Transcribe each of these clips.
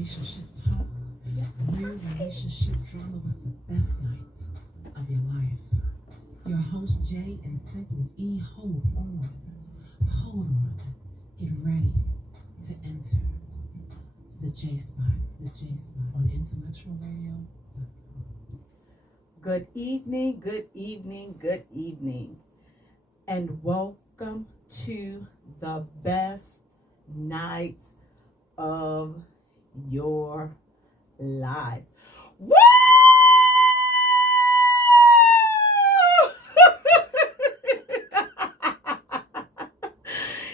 relationship talk. New relationship drama with the best night of your life. Your host, Jaye and Simpli E. Hold on. Get ready to enter the J Spot. The J Spot on Intellectual Radio. Good evening, and welcome to the best night of your life. Woo!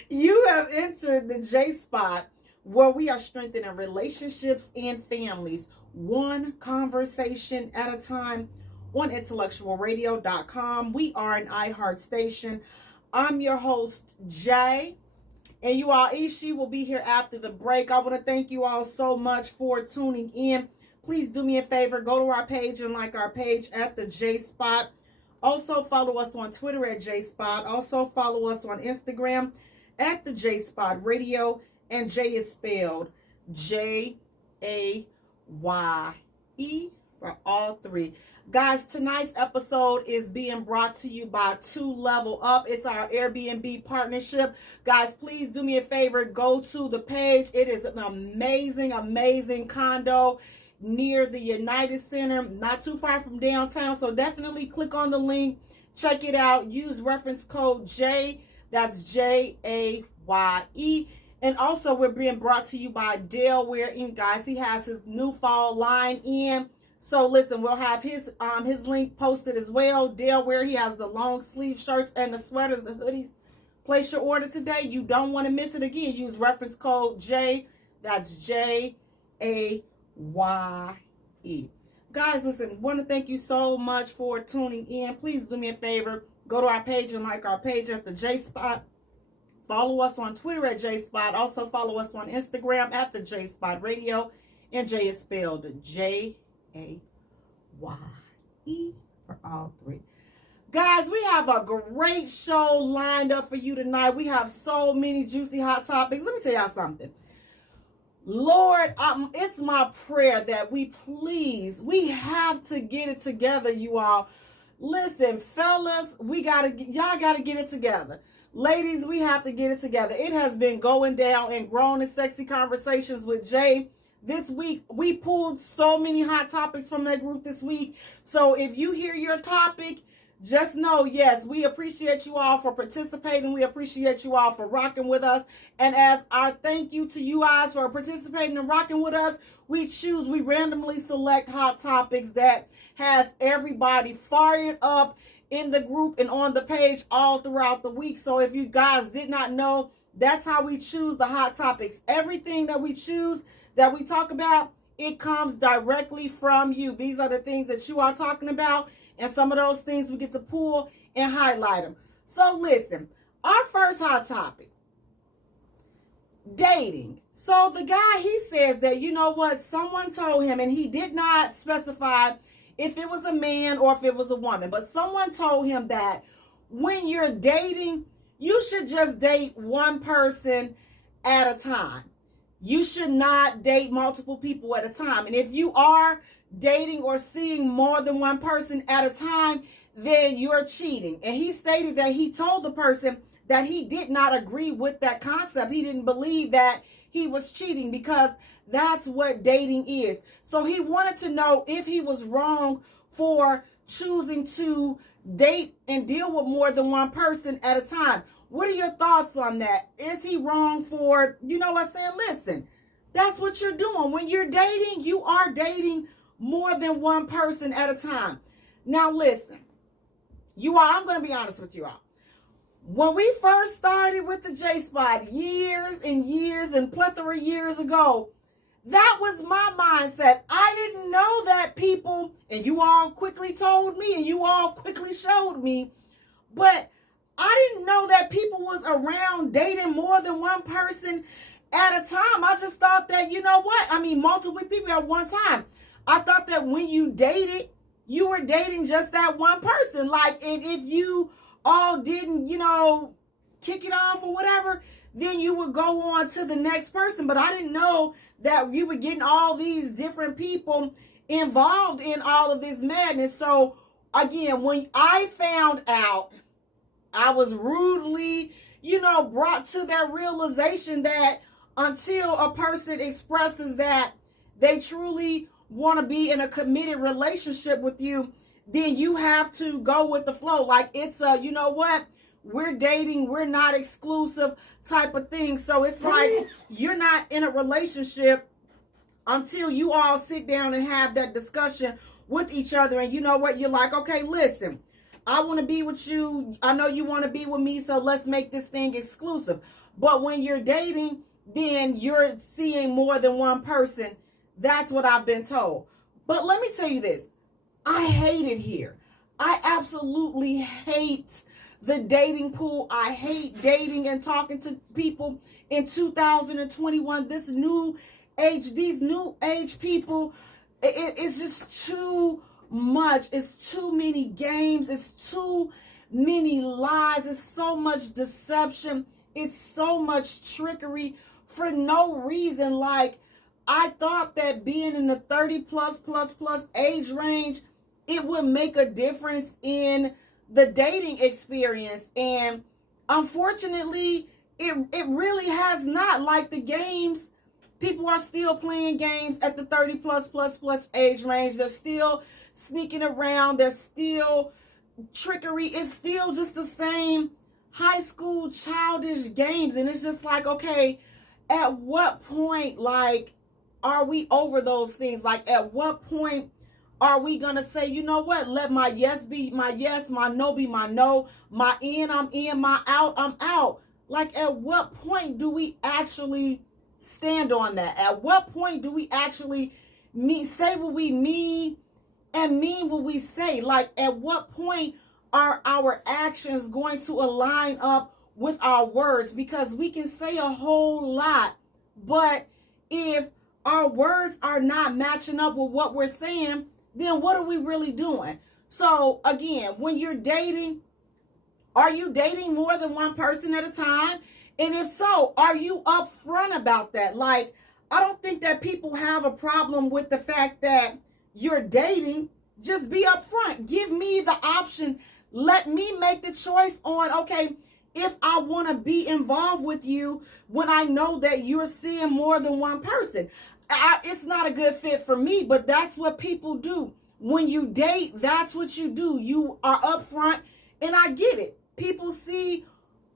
You have entered the J Spot, where we are strengthening relationships and families, one conversation at a time, on intellectualradio.com. We are an iHeart station. I'm your host, Jaye, and you all, Ishi will be here after the break. I want to thank you all so much for tuning in. Please do me a favor, go to our page and like our page at the J Spot. Also follow us on Twitter at J Spot. Also follow us on Instagram at the J Spot Radio, and Jay is spelled Jaye for all three. Guys, tonight's episode is being brought to you by 2 Level Up. It's our Airbnb partnership. Guys, please do me a favor. Go to the page. It is an amazing condo near the United Center, not too far from downtown. So definitely click on the link. Check it out. Use reference code J. That's Jaye. And also, we're being brought to you by Delaware Inc. Guys, he has his new fall line in. So listen, we'll have his link posted as well. Delaware, he has the long sleeve shirts and the sweaters, the hoodies. Place your order today. You don't want to miss it again. Use reference code J. That's Jaye. Guys, listen, want to thank you so much for tuning in. Please do me a favor. Go to our page and like our page at the J Spot. Follow us on Twitter at J Spot. Also follow us on Instagram at the J Spot Radio. And J is spelled Jaye for all three. Guys, we have a great show lined up for you tonight. We have so many juicy hot topics. Let me tell y'all something. Lord, it's my prayer that we have to get it together, you all. Listen, fellas, y'all gotta get it together. Ladies, we have to get it together. It has been going down in Grown and Sexy Conversations with Jay. This week, we pulled so many hot topics from that group this week. So if you hear your topic, just know, yes, we appreciate you all for participating. We appreciate you all for rocking with us. And as our thank you to you guys for participating and rocking with us, we randomly select hot topics that has everybody fired up in the group and on the page all throughout the week. So if you guys did not know, that's how we choose the hot topics. Everything that we choose, that we talk about, it comes directly from you. These are the things that you are talking about, and some of those things we get to pull and highlight them. So listen, our first hot topic, dating. So the guy, he says that, you know what, someone told him, and he did not specify if it was a man or if it was a woman, but someone told him that when you're dating, you should just date one person at a time. You should not date multiple people at a time. And if you are dating or seeing more than one person at a time, then you're cheating. And he stated that he told the person that he did not agree with that concept. He didn't believe that he was cheating because that's what dating is. So he wanted to know if he was wrong for choosing to date and deal with more than one person at a time. What are your thoughts on that? Is he wrong for, you know what I'm saying? Listen, that's what you're doing. When you're dating, you are dating more than one person at a time. Now listen, you all, I'm going to be honest with you all. When we first started with the J Spot years and plethora years ago, that was my mindset. I didn't know that people, and you all quickly told me and you all quickly showed me, but I didn't know that people was around dating more than one person at a time. I just thought that, you know what? I mean, multiple people at one time. I thought that when you dated, you were dating just that one person. Like, and if you all didn't, you know, kick it off or whatever, then you would go on to the next person. But I didn't know that you were getting all these different people involved in all of this madness. So again, when I found out, I was rudely, brought to that realization that until a person expresses that they truly want to be in a committed relationship with you, then you have to go with the flow. Like it's a, we're dating, we're not exclusive type of thing. So it's like you're not in a relationship until you all sit down and have that discussion with each other. And you know what? You're like, okay, listen, I want to be with you. I know you want to be with me. So let's make this thing exclusive. But when you're dating, then you're seeing more than one person. That's what I've been told. But let me tell you this. I hate it here. I absolutely hate the dating pool. I hate dating and talking to people in 2021. These new age people, it's just too much. It's too many games. It's too many lies. It's so much deception. It's so much trickery for no reason. Like, I thought that being in the 30 plus age range, it would make a difference in the dating experience. And unfortunately, it really has not. Like the games, people are still playing games at the 30 plus age range. They're still sneaking around. There's still trickery. It's still just the same high school childish games. And it's just like, okay, at what point, like, are we over those things? Like, at what point are we going to say, you know what, let my yes be my yes, my no be my no, my in, I'm in, my out, I'm out? Like, at what point do we actually stand on that? At what point do we actually say what we mean and mean what we say? Like, at what point are our actions going to align up with our words? Because we can say a whole lot, but if our words are not matching up with what we're saying, then what are we really doing? So again, when you're dating, are you dating more than one person at a time? And if so, are you upfront about that? Like, I don't think that people have a problem with the fact that you're dating. Just be upfront. Give me the option. Let me make the choice on, okay, if I want to be involved with you when I know that you're seeing more than one person. It's not a good fit for me, but that's what people do. When you date, that's what you do. You are upfront, and I get it. People see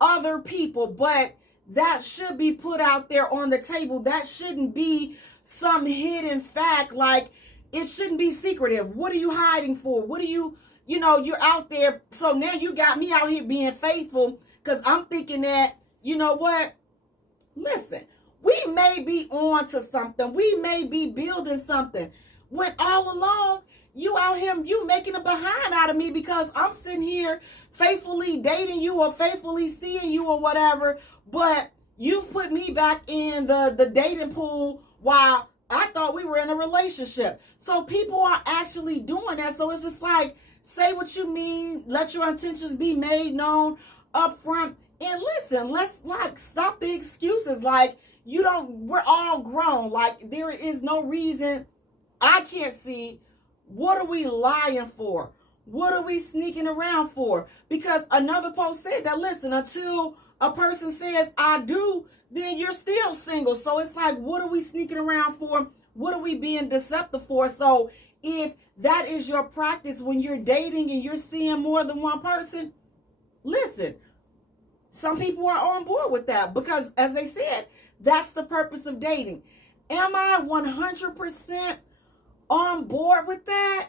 other people, but that should be put out there on the table. That shouldn't be some hidden fact. Like, it shouldn't be secretive. What are you hiding for? What are you're out there. So now you got me out here being faithful because I'm thinking that, you know what? Listen, we may be on to something. We may be building something. When all along, you out here, you making a behind out of me because I'm sitting here faithfully dating you or faithfully seeing you or whatever. But you've put me back in the dating pool while I thought we were in a relationship. So people are actually doing that. So it's just like, say what you mean. Let your intentions be made known up front. And listen, let's stop the excuses. Like, we're all grown. Like, there is no reason. I can't see. What are we lying for? What are we sneaking around for? Because another post said that, listen, until a person says I do, then you're still single. So it's like, what are we sneaking around for? What are we being deceptive for? So if that is your practice when you're dating and you're seeing more than one person, listen, some people are on board with that because, as they said, that's the purpose of dating. Am I 100% on board with that?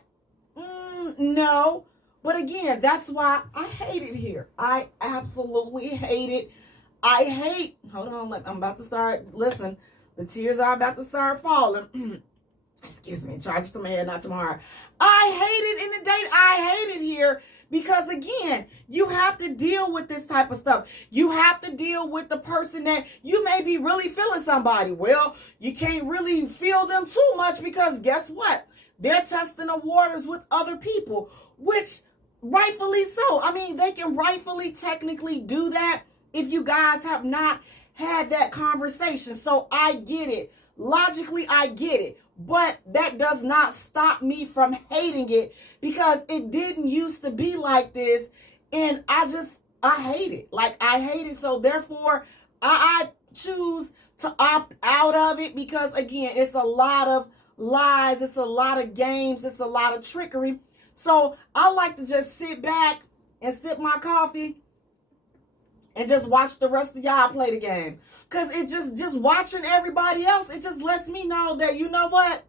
No. But again, that's why I hate it here. I absolutely hate it. Hold on, I'm about to start, listen, the tears are about to start falling. Excuse me, charge some head, not tomorrow. I hate it in the date. I hate it here because, again, you have to deal with this type of stuff. You have to deal with the person that you may be really feeling somebody. Well, you can't really feel them too much because guess what? They're testing the waters with other people, which rightfully so. I mean, they can rightfully technically do that if you guys have not had that conversation. So I get it. Logically, I get it. But that does not stop me from hating it, because it didn't used to be like this. And I hate it. Like, I hate it. So therefore, I choose to opt out of it, because again, it's a lot of lies. It's a lot of games. It's a lot of trickery. So I like to just sit back and sip my coffee and just watch the rest of y'all play the game. Because it just watching everybody else, it just lets me know that, you know what?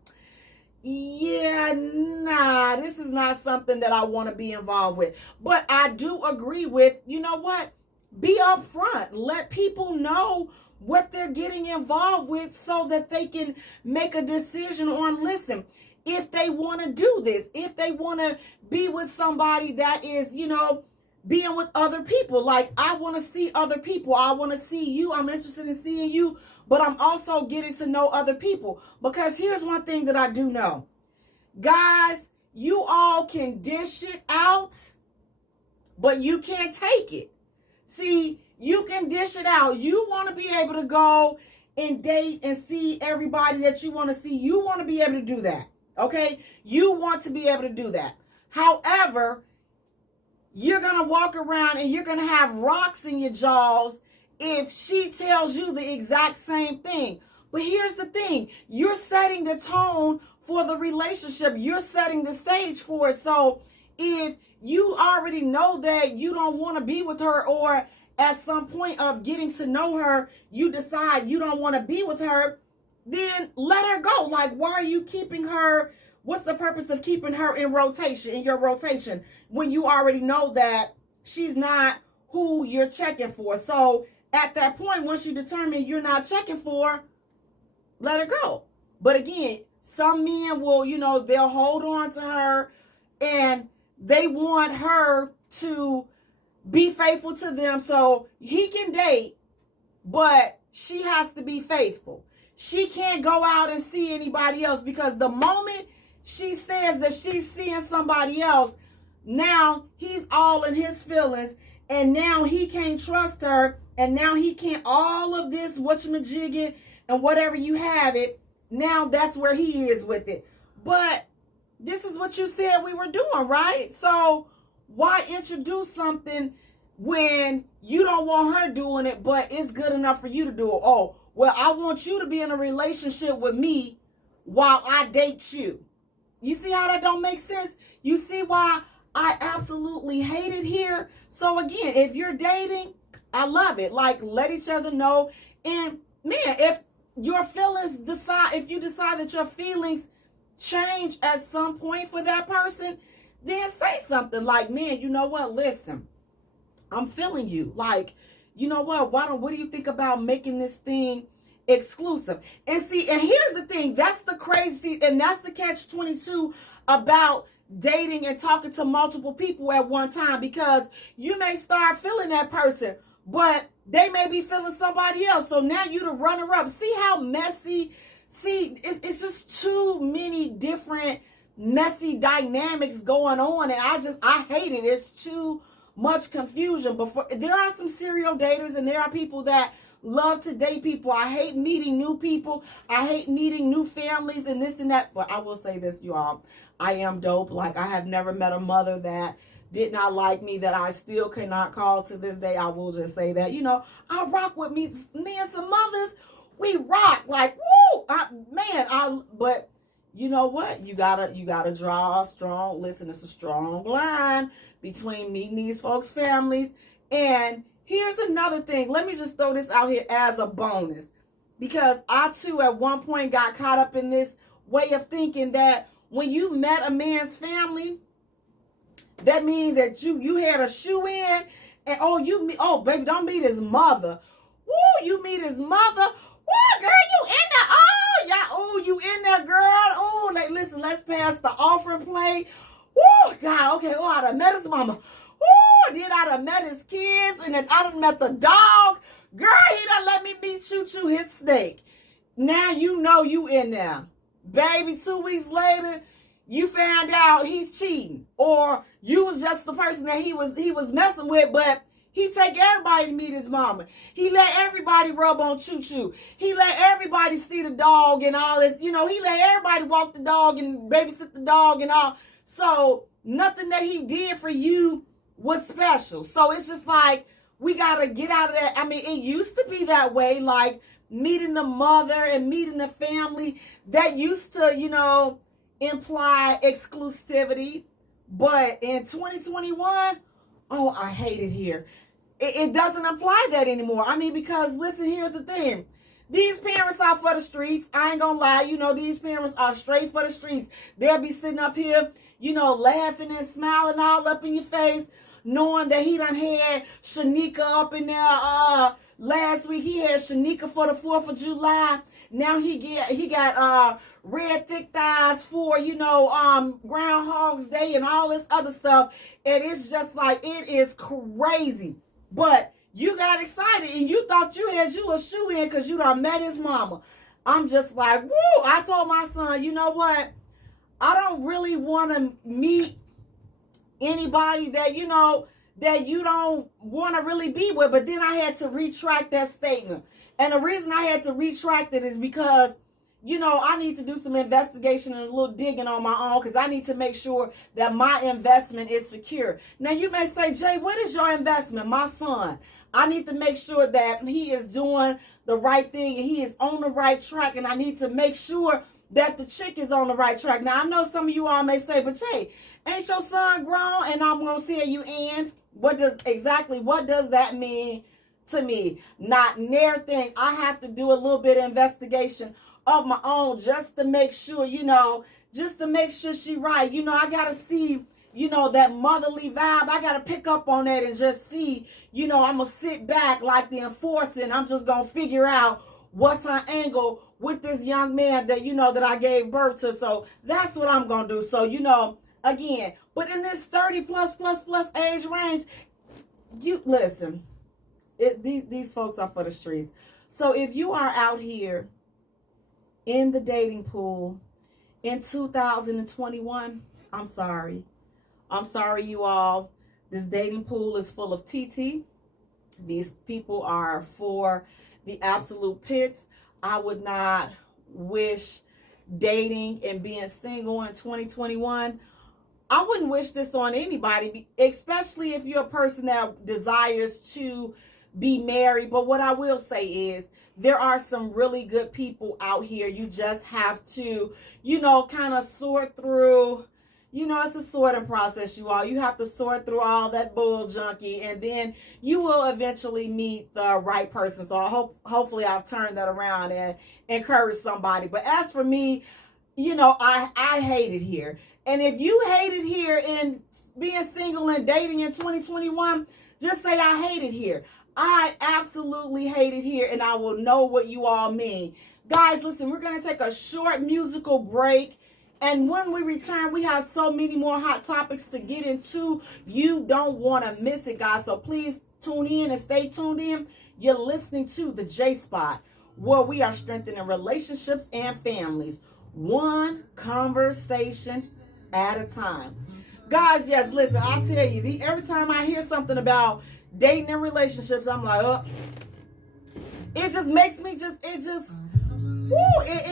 Yeah, nah, this is not something that I want to be involved with. But I do agree with, you know what? Be upfront. Let people know what they're getting involved with, so that they can make a decision on, listen, if they want to do this, if they want to be with somebody that is, you know, being with other people. Like, I want to see other people. I want to see you. I'm interested in seeing you, but I'm also getting to know other people. Because here's one thing that I do know. Guys, you all can dish it out, but you can't take it. See, you can dish it out. You want to be able to go and date and see everybody that you want to see. You want to be able to do that. Okay? You want to be able to do that. However, you're going to walk around and you're going to have rocks in your jaws if she tells you the exact same thing. But here's the thing. You're setting the tone for the relationship. You're setting the stage for it. So if you already know that you don't want to be with her, or at some point of getting to know her, you decide you don't want to be with her, then let her go. Like, why are you keeping her? What's the purpose of keeping her in rotation, in your rotation, when you already know that she's not who you're checking for? So at that point, once you determine you're not checking for, let her go. But again, some men will, you know, they'll hold on to her and they want her to be faithful to them. So he can date, but she has to be faithful. She can't go out and see anybody else, because the moment she says that she's seeing somebody else, now he's all in his feelings, and now he can't trust her, and now he can't, all of this whatchamajigging and whatever you have it, now that's where he is with it. But this is what you said we were doing, right? So why introduce something when you don't want her doing it, but it's good enough for you to do it? Oh, well, I want you to be in a relationship with me while I date you. You see how that don't make sense? You see why I absolutely hate it here? So again, if you're dating, I love it. Like, let each other know. And man, if your feelings if you decide that your feelings change at some point for that person, then say something like, man, you know what? Listen, I'm feeling you. Like, you know what? What do you think about making this thing exclusive? And see, and here's the thing. That's the crazy, and that's the catch-22 about dating and talking to multiple people at one time, because you may start feeling that person, but they may be feeling somebody else. So now you the runner-up. See how messy? See, it's just too many different messy dynamics going on, and I hate it. It's too much confusion. But there are some serial daters, and there are people that love to date people. I hate meeting new people. I hate meeting new families and this and that. But I will say this, you all. I am dope. Like, I have never met a mother that did not like me, that I still cannot call to this day. I will just say that. You know, I rock with me and some mothers. We rock. Like, woo! But you know what? You gotta draw a strong, listen, it's a strong line between meeting these folks' families. And here's another thing. Let me just throw this out here as a bonus, because I too at one point got caught up in this way of thinking that when you met a man's family, that means that you had a shoe in, and oh baby, don't meet his mother. Woo, you meet his mother. Woo, girl, you in there? Oh, yeah, oh, you in there, girl? Oh, listen, let's pass the offering plate. Woo, God, okay. Oh, I done met his mama. Woo, then I done met his kids, and then I done met the dog. Girl, he done let me meet Choo-Choo, his snake. Now you know you in there. Baby, 2 weeks later, you found out he's cheating, or you was just the person that he was messing with, but He take everybody to meet his mama. He let everybody rub on Choo-Choo. He let everybody see the dog and all this. You know, he let everybody walk the dog and babysit the dog and all. So nothing that he did for you was special. So it's just like, we got to get out of that. I mean, it used to be that way, like meeting the mother and meeting the family. That used to, you know, imply exclusivity. But in 2021, oh, I hate it here. It doesn't apply that anymore. I mean, because listen, here's the thing. These parents are for the streets. I ain't gonna lie. You know, these parents are straight for the streets. They'll be sitting up here, you know, laughing and smiling all up in your face, knowing that he done had Shanika up in there. Last week he had Shanika for the 4th of July. Now he got red thick thighs for, you know, Groundhog's Day and all this other stuff. And it's just like, it is crazy. But you got excited and you thought you had you a shoe in because you done met his mama. I'm just like, woo! I told my son, you know what? I don't really want to meet anybody that, you know, that you don't want to really be with. But then I had to retract that statement. And the reason I had to retract it is because, you know, I need to do some investigation and a little digging on my own because I need to make sure that my investment is secure. Now, you may say, Jay, what is your investment? My son. I need to make sure that he is doing the right thing and he is on the right track. And I need to make sure that the chick is on the right track. Now, I know some of you all may say, but Jay, ain't your son grown? And I'm going to tell you, and what does that mean to me? Not near thing. I have to do a little bit of investigation of my own just to make sure, you know, just to make sure she right. You know, I got to see, you know, that motherly vibe. I got to pick up on that and just see, you know, I'm going to sit back like the enforcer and I'm just going to figure out what's her angle with this young man that, you know, that I gave birth to. So that's what I'm going to do. So, you know, again, but in this 30 plus age range, you listen, these folks are for the streets. So if you are out here in the dating pool in 2021, I'm sorry. I'm sorry, you all. This dating pool is full of TT. These people are for the absolute pits. I would not wish dating and being single in 2021. I wouldn't wish this on anybody, especially if you're a person that desires to be married. But what I will say is, there are some really good people out here. You just have to, you know, kind of sort through, you know, it's a sorting process, you all. You have to sort through all that bull junkie, and then you will eventually meet the right person. So hopefully I've turned that around and encouraged somebody. But as for me, you know, I hate it here. And if you hate it here in being single and dating in 2021, just say I hate it here. I absolutely hate it here, and I will know what you all mean. Guys, listen, we're going to take a short musical break, and when we return, we have so many more hot topics to get into. You don't want to miss it, guys, so please tune in and stay tuned in. You're listening to The J Spot, where we are strengthening relationships and families, one conversation at a time. Guys, yes, listen, I tell you, every time I hear something about dating and relationships, I'm like, oh, it just makes me it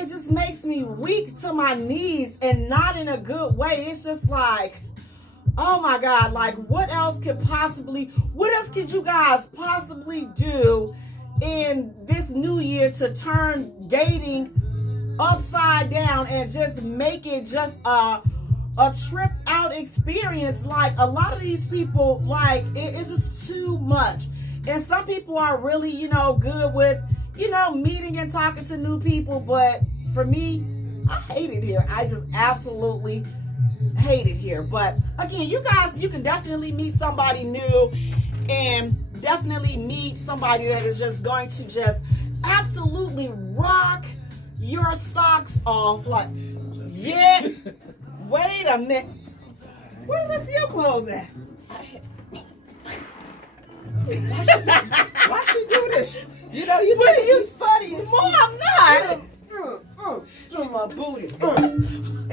just makes me weak to my knees, and not in a good way. It's just like, oh my God, like what else could you guys possibly do in this new year to turn dating upside down and just make it just a trip out experience? Like, a lot of these people, like, it's just too much. And some people are really, you know, good with, you know, meeting and talking to new people. But for me, I hate it here. I just absolutely hate it here. But again, you guys, you can definitely meet somebody new and definitely meet somebody that is just going to just absolutely rock your socks off. Like, yeah. Wait a minute. Where did I see your clothes at? Why she do this? You know, you think you funny. Well, I'm not. Through my booty.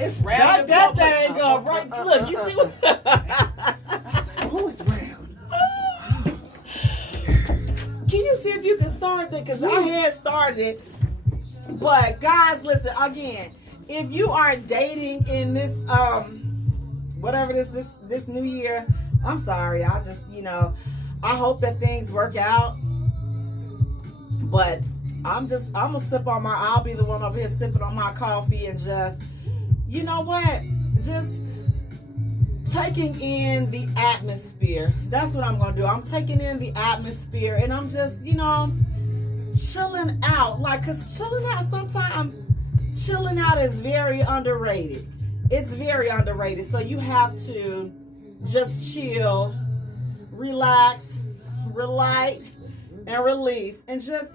It's round. That thing go right. Look, you see what? Oh, it's round. birthday because I had started it. But guys, listen, again, if you are dating in this whatever this new year, I'm sorry. I just, I hope that things work out. But I'm gonna sip on I'll be the one over here sipping on my coffee and just, you know what? Just taking in the atmosphere. That's what I'm gonna do. I'm taking in the atmosphere and I'm just, chilling out. Like, cause chilling out, sometimes chilling out is very underrated. It's very underrated. So you have to just chill, relax, relight, and release, and just,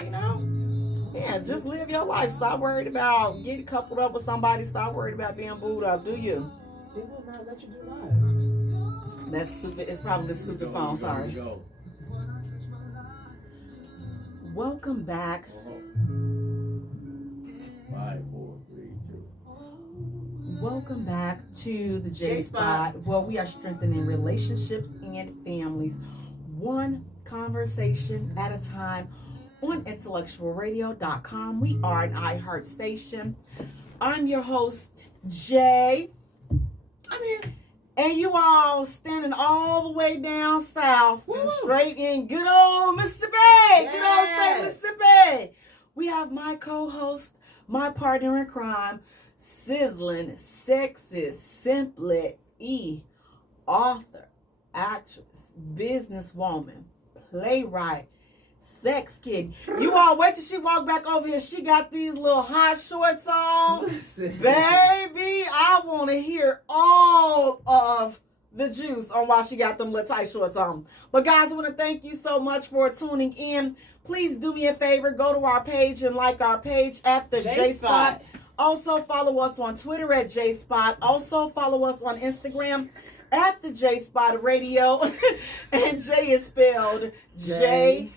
just live your life. Stop worried about getting coupled up with somebody. Stop worried about being booed up. Do you? They will not let you do live. That's stupid. It's probably the stupid phone. Sorry. Welcome back. 5, 4, 3, 2. Welcome back to the J Spot. Well, we are strengthening relationships and families, one conversation at a time, on intellectualradio.com. We are an iHeart station. I'm your host, Jay. I'm here. And you all standing all the way down south and straight in good old Mississippi. Yes. Good old state Mississippi. We have my co-host, my partner in crime, sizzling, sexist, Simpli E, author, actress, businesswoman, playwright, sex kid. You all wait till she walk back over here. She got these little hot shorts on. Baby, I want to hear all of the juice on why she got them little tight shorts on. But guys, I want to thank you so much for tuning in. Please do me a favor. Go to our page and like our page at the J Spot. Also follow us on Twitter at J Spot. Also follow us on Instagram at the J Spot Radio. And Jay is spelled Jaye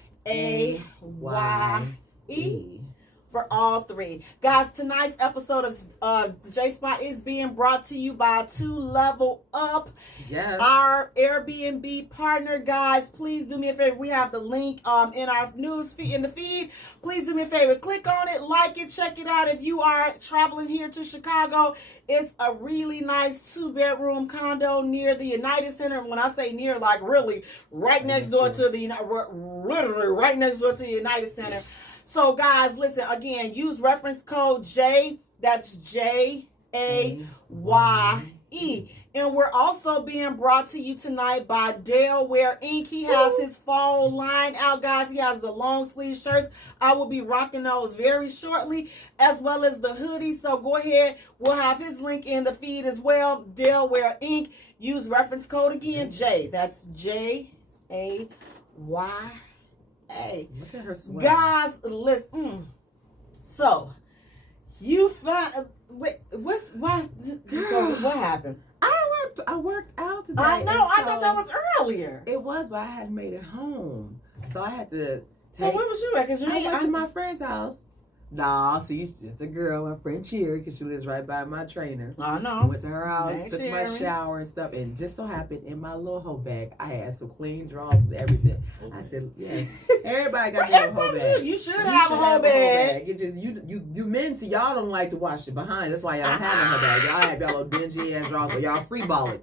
for all three. Guys, tonight's episode of the J Spot is being brought to you by 2 Level Up. Yes. Our Airbnb partner, guys. Please do me a favor. We have the link in our news feed, in the feed. Please do me a favor. Click on it, like it, check it out. If you are traveling here to Chicago, it's a really nice 2-bedroom condo near the United Center. When I say near, like really right next door to the literally right next door to the United Center. So guys, listen, again, use reference code J, that's Jaye. And we're also being brought to you tonight by Delaware Inc. He has his fall line out, guys. He has the long sleeve shirts. I will be rocking those very shortly, as well as the hoodies. So go ahead. We'll have his link in the feed as well. Delaware Inc. Use reference code again, J. That's Jaye. Look at her swag. Guys, listen. So, you find what happened? I worked out today. I know. I thought that was earlier. It was, but I hadn't made it home, so I had to. So where was you at? Cause I went to my friend's house. Nah, see, she's just a girl, my friend Cherry, because she lives right by my trainer. I know. Went to her house, took my shower and stuff, and just so happened in my little hoe bag, I had some clean drawers and everything. I said, yes, everybody got their hoe bag. You should have a hoe bag. It just you men, see, y'all don't like to wash it behind. That's why y'all don't have a hoe bag. Y'all have y'all little dingy ass drawers, but y'all free balling.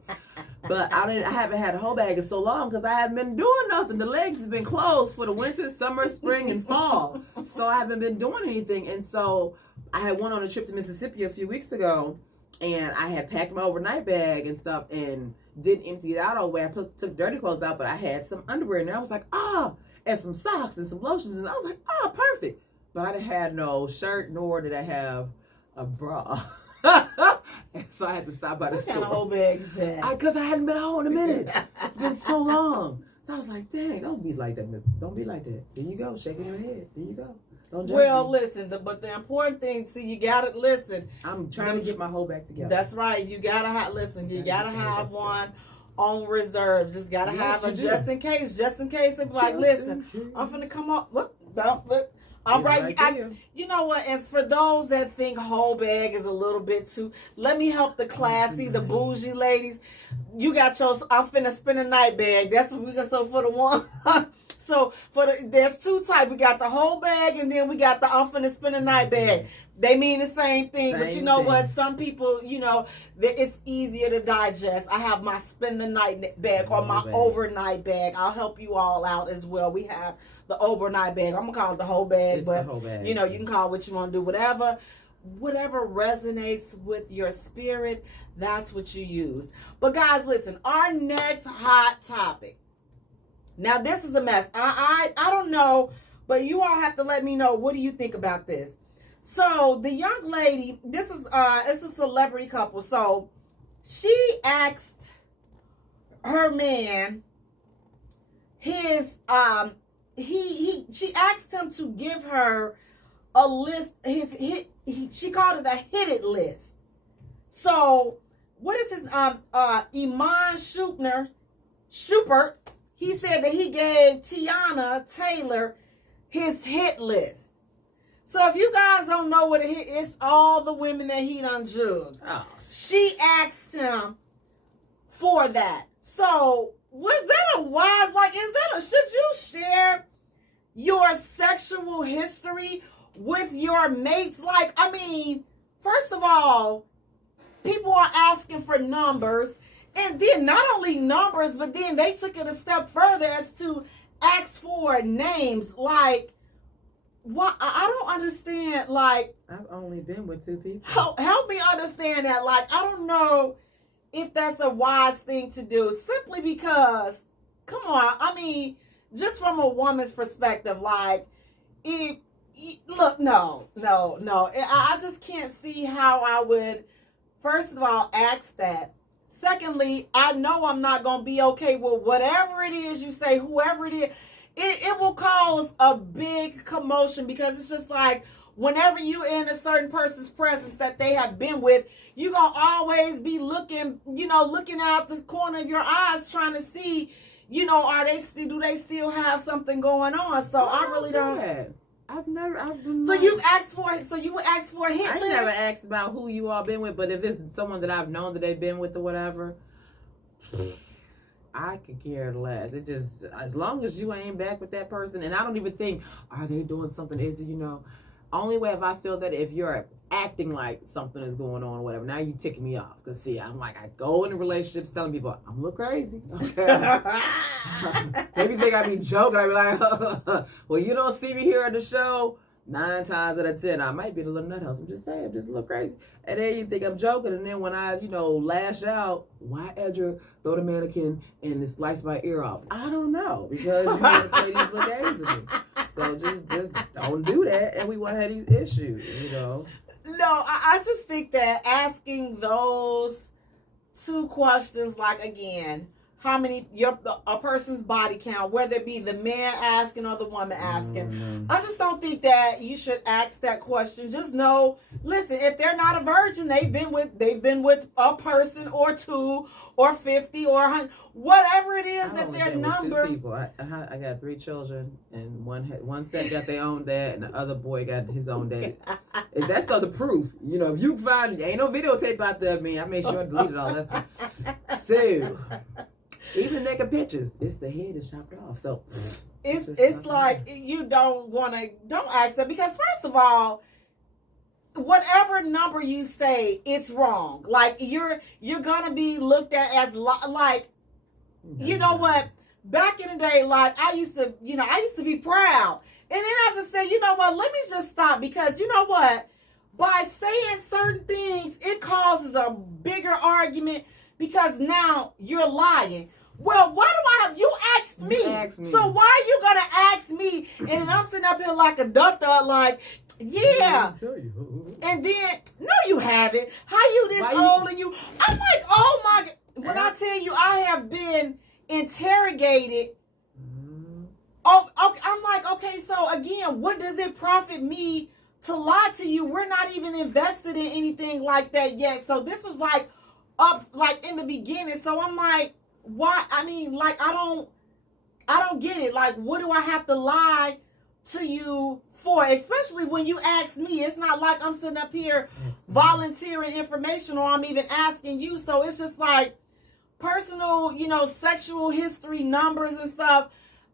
But I haven't had a whole bag in so long because I haven't been doing nothing. The legs have been closed for the winter, summer, spring, and fall. So I haven't been doing anything. And so I had went on a trip to Mississippi a few weeks ago, and I had packed my overnight bag and stuff and didn't empty it out all the way. I took dirty clothes out, but I had some underwear in there. I was like, and some socks and some lotions. And I was like, perfect. But I didn't have no shirt, nor did I have a bra. And so I had to stop by the store. What kind of whole bag is that? Because I hadn't been home in a minute. It's been so long. So I was like, dang, don't be like that, miss. Don't be like that. There you go, shaking your head. There you go. Don't judge me. Listen, but the important thing, see, you got to listen. I'm trying to get my whole back together. That's right. You got to have, you got to have one on reserve. Just got to have a just in case. It's like, listen, I'm finna come up. Look. All right, you know what? As for those that think whole bag is a little bit too, let me help the classy, the bougie ladies. You got your, I'm finna spend a night bag. That's what we got. So for the one, So there's two types. We got the whole bag, and then we got the I'm finna spend the night bag. They mean the same thing, but you know what? Some people, it's easier to digest. I have my spend the night bag or my overnight bag. I'll help you all out as well. We have the overnight bag. I'm gonna call it the whole bag, It's but the whole bag. you can call it what you want to do, whatever resonates with your spirit. That's what you use. But guys, listen. Our next hot topic. Now this is a mess. I don't know, but you all have to let me know. What do you think about this? So the young lady, this is it's a celebrity couple. So she asked her man his she asked him to give her a list. She called it a hit it list. So what is his Iman Schubert? He said that he gave Tiana Taylor his hit list. So if you guys don't know what a hit is, all the women that he done judged. Oh. She asked him for that. So was that a wise, should you share your sexual history with your mates? First of all, people are asking for numbers. And then not only numbers, but then they took it a step further as to ask for names. Like, what? I don't understand. Like, I've only been with 2 people. Help me understand that. Like, I don't know if that's a wise thing to do. Simply because, come on. Just from a woman's perspective, like, no. I just can't see how I would, first of all, ask that. Secondly, I know I'm not going to be okay with whatever it is you say, whoever it is. It will cause a big commotion, because it's just like whenever you're in a certain person's presence that they have been with, you're going to always be looking out the corner of your eyes trying to see, do they still have something going on? So I really don't. I've been. So you would ask for a hit I list? never asked about who you all been with, but if it's someone that I've known that they've been with or whatever, I could care less. It just, as long as you ain't back with that person, and I don't even think, are they doing something? Is it, only way if I feel that if you're acting like something is going on or whatever, now you ticking me off. Because see, I'm like, I go into relationships telling people, I'm a little crazy. Okay. Maybe think I be joking. I be like, well, you don't see me here at the show. 9 times out of 10, I might be in a little nut house. I'm just saying, I'm just a little crazy. And then you think I'm joking. And then when I, lash out, why Edra throw the mannequin and slice my ear off? I don't know. Because you want to play these little games with me. So just don't do that. And we won't have these issues, No, I just think that asking those 2 questions, like, again, how many, a person's body count, whether it be the man asking or the woman asking. Mm-hmm. I just don't think that you should ask that question. Just know, listen, if they're not a virgin, they've been with a person or 2 or 50 or 100, whatever it is that their number. 2 people. I got 3 children, and one set got their own dad, and the other boy got his own dad. If that's the proof, if you find, ain't no videotape out there of me, I made sure I deleted all that stuff. So, even naked pictures, it's the head is chopped off. So it's like you don't ask that, because first of all, whatever number you say, it's wrong. Like you're gonna be looked at as like, you know what? Back in the day, like I used to be proud, and then I just said, you know what? Let me just stop, because you know what? By saying certain things, it causes a bigger argument, because now you're lying. Well, why do I have you asked me? So why are you gonna ask me? And then I'm sitting up here like a duck, like, yeah. And then no, you haven't. How you this old and you? I'm like, oh my God. When I tell you I have been interrogated. Oh, okay, I'm like, okay, so again, what does it profit me to lie to you? We're not even invested in anything like that yet. So this is like up like in the beginning. So I'm like, why? I mean, like, I don't get it. Like, what do I have to lie to you for? Especially when you ask me. It's not like I'm sitting up here volunteering information, or I'm even asking you. So it's just like personal, sexual history numbers and stuff.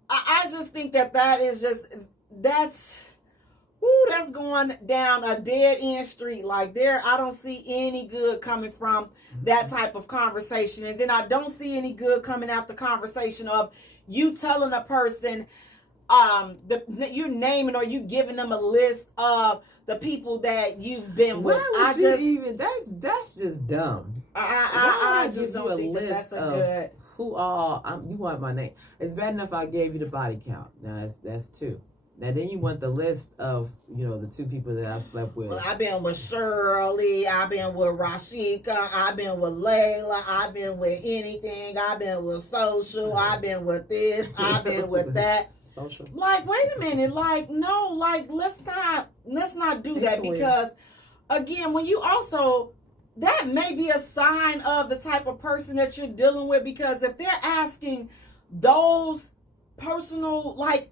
I just think that is just, that's going down a dead end street. Like I don't see any good coming from that type of conversation. And then I don't see any good coming out the conversation of you telling a person, you naming or you giving them a list of the people that you've been with. That's just dumb. I just don't think that's a good. Who all? You want my name? It's bad enough I gave you the body count. Now that's 2. Now then you want the list of the 2 people that I've slept with. Well, I've been with Shirley. I've been with Rashika. I've been with Layla. I've been with anything. I've been with social. I've been with this. I've been with that. Social. Like, wait a minute. Like, no. Like, let's not do that, because again, when you also, that may be a sign of the type of person that you're dealing with, because if they're asking those personal, like,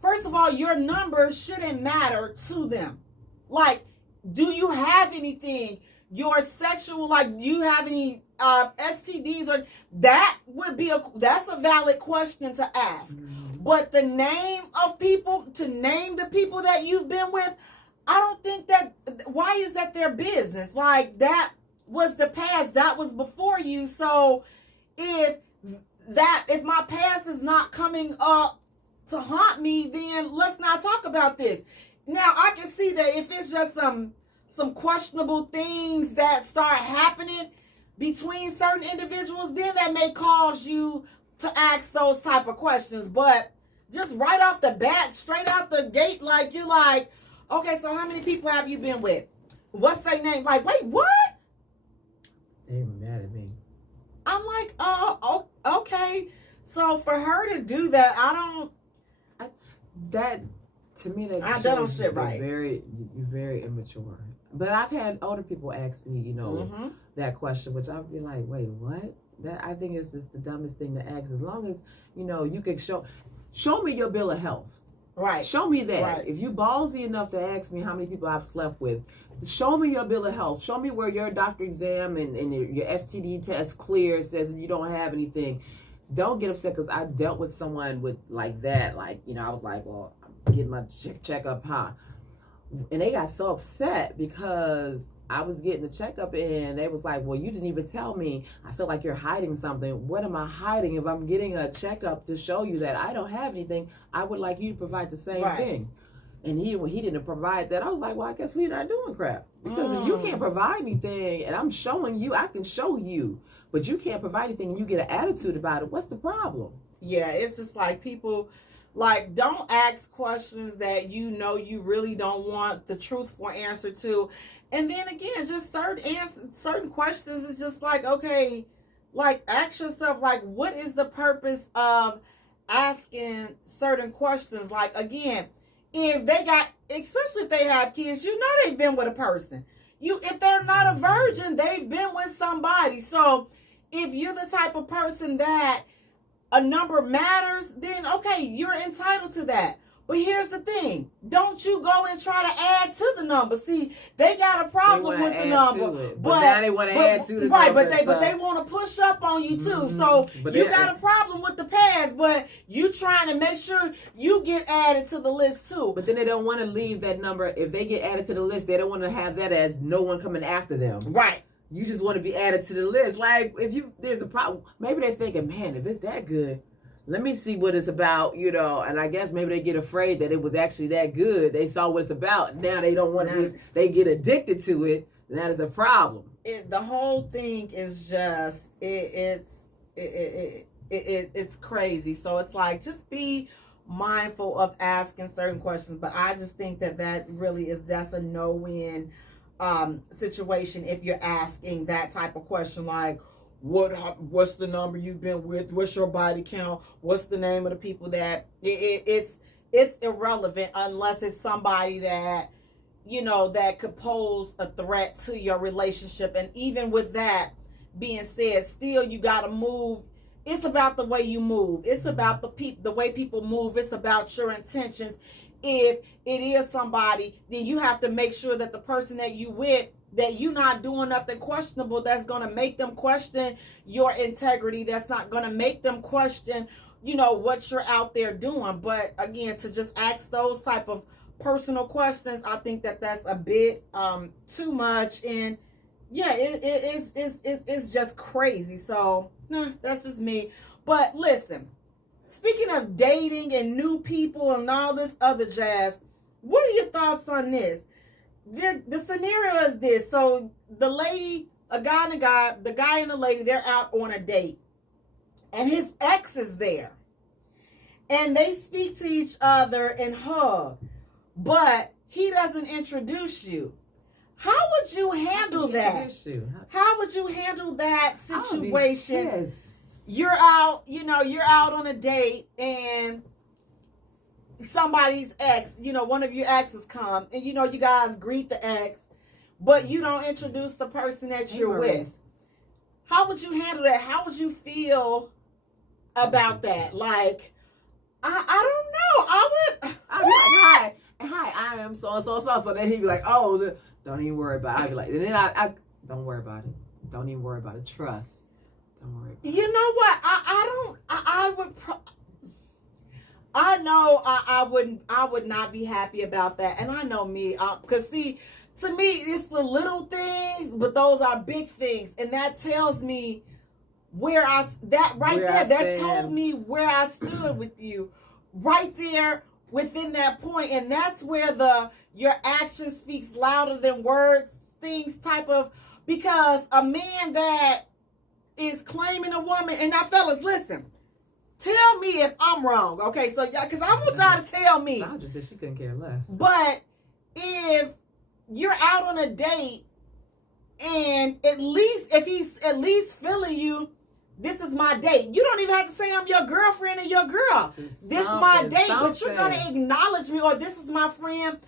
first of all, your number shouldn't matter to them. Like, do you have anything? Your sexual, like, do you have any STDs? Or that's a valid question to ask. But the name of people, to name the people that you've been with, I don't think that, why is that their business? Like, that was the past. That was before you. So if my past is not coming up to haunt me, then let's not talk about this. Now, I can see that if it's just some questionable things that start happening between certain individuals, then that may cause you to ask those type of questions. But just right off the bat, straight out the gate, like, you're like, okay, so how many people have you been with? What's their name? Like, wait, what? They're mad at me. I'm like, oh, okay. So for her to do that, that to me, that don't shows sit right. You're very immature. But I've had older people ask me, that question, which I'd be like, wait, what? That, I think it's just the dumbest thing to ask. As long as you can show me your bill of health. Right. Show me that. Right. If you ballsy enough to ask me how many people I've slept with, show me your bill of health. Show me where your doctor exam and your STD test clear, says you don't have anything. Don't get upset because I dealt with someone with like that. Like, I was like, well, I'm getting my checkup, huh? And they got so upset because I was getting the checkup and they was like, well, you didn't even tell me. I feel like you're hiding something. What am I hiding? If I'm getting a checkup to show you that I don't have anything, I would like you to provide the same thing. And he didn't provide that. I was like, well, I guess we're not doing crap. Because if you can't provide anything and I'm showing you, I can show you, but you can't provide anything and you get an attitude about it, what's the problem? Yeah, it's just like people, like, don't ask questions that you really don't want the truthful answer to. And then again, just certain questions is just like, okay, like, ask yourself, like, what is the purpose of asking certain questions? Like, again, if they got, especially if they have kids, they've been with a person. If they're not a virgin, they've been with somebody. So if you're the type of person that a number matters, then okay, you're entitled to that. But here's the thing. Don't you go and try to add to the number. See, they got a problem with the number. But now they want to add to the number. Right, but they want to push up on you too. So you got a problem with the past, but you trying to make sure you get added to the list too. But then they don't want to leave that number. If they get added to the list, they don't want to have that as no one coming after them. Right. You just want to be added to the list. Like, there's a problem. Maybe they're thinking, man, if it's that good, let me see what it's about, and I guess maybe they get afraid that it was actually that good. They saw what it's about. Now they don't want to, they get addicted to it. And that is a problem. The whole thing is just, it's crazy. So it's like, just be mindful of asking certain questions. But I just think that really that's a no-win situation if you're asking that type of question, like, what's the number you've been with? What's your body count? What's the name of the people that it's irrelevant unless it's somebody that that could pose a threat to your relationship. And even with that being said, still you gotta move. It's about the way you move. It's about the way people move. It's about your intentions. If it is somebody, then you have to make sure that the person that you with, that you're not doing nothing questionable that's going to make them question your integrity, that's not going to make them question, what you're out there doing. But again, to just ask those type of personal questions, I think that's a bit too much. And yeah, it's just crazy. So that's just me. But listen, speaking of dating and new people and all this other jazz, what are your thoughts on this? The scenario is this. So the lady, the guy and the lady, they're out on a date. And his ex is there. And they speak to each other and hug. But he doesn't introduce you. How would you handle that? How would you handle that situation? You're out, you're out on a date and somebody's ex, one of your exes come and you guys greet the ex, but you don't introduce the person that you're with. How would you handle that? How would you feel about that? Like, I don't know. I'd be like, hi, I am so and so. So then he'd be like, oh, don't even worry about it. I'd be like, and then I don't worry about it. Don't even worry about it. Trust. Don't worry about it. You know what? I would not be happy about that. And I know me, because see, to me, it's the little things, but those are big things. And that tells me that told me where I stood with you right there within that point. And that's where your action speaks louder than words, things type of, because a man that is claiming a woman, and now fellas, listen, tell me if I'm wrong, okay? So, because I want y'all to tell me. I just said she couldn't care less. But if you're out on a date, and if he's at least feeling you, this is my date. You don't even have to say I'm your girlfriend or your girl. This is my date, but you're going to acknowledge me, or this is my friend.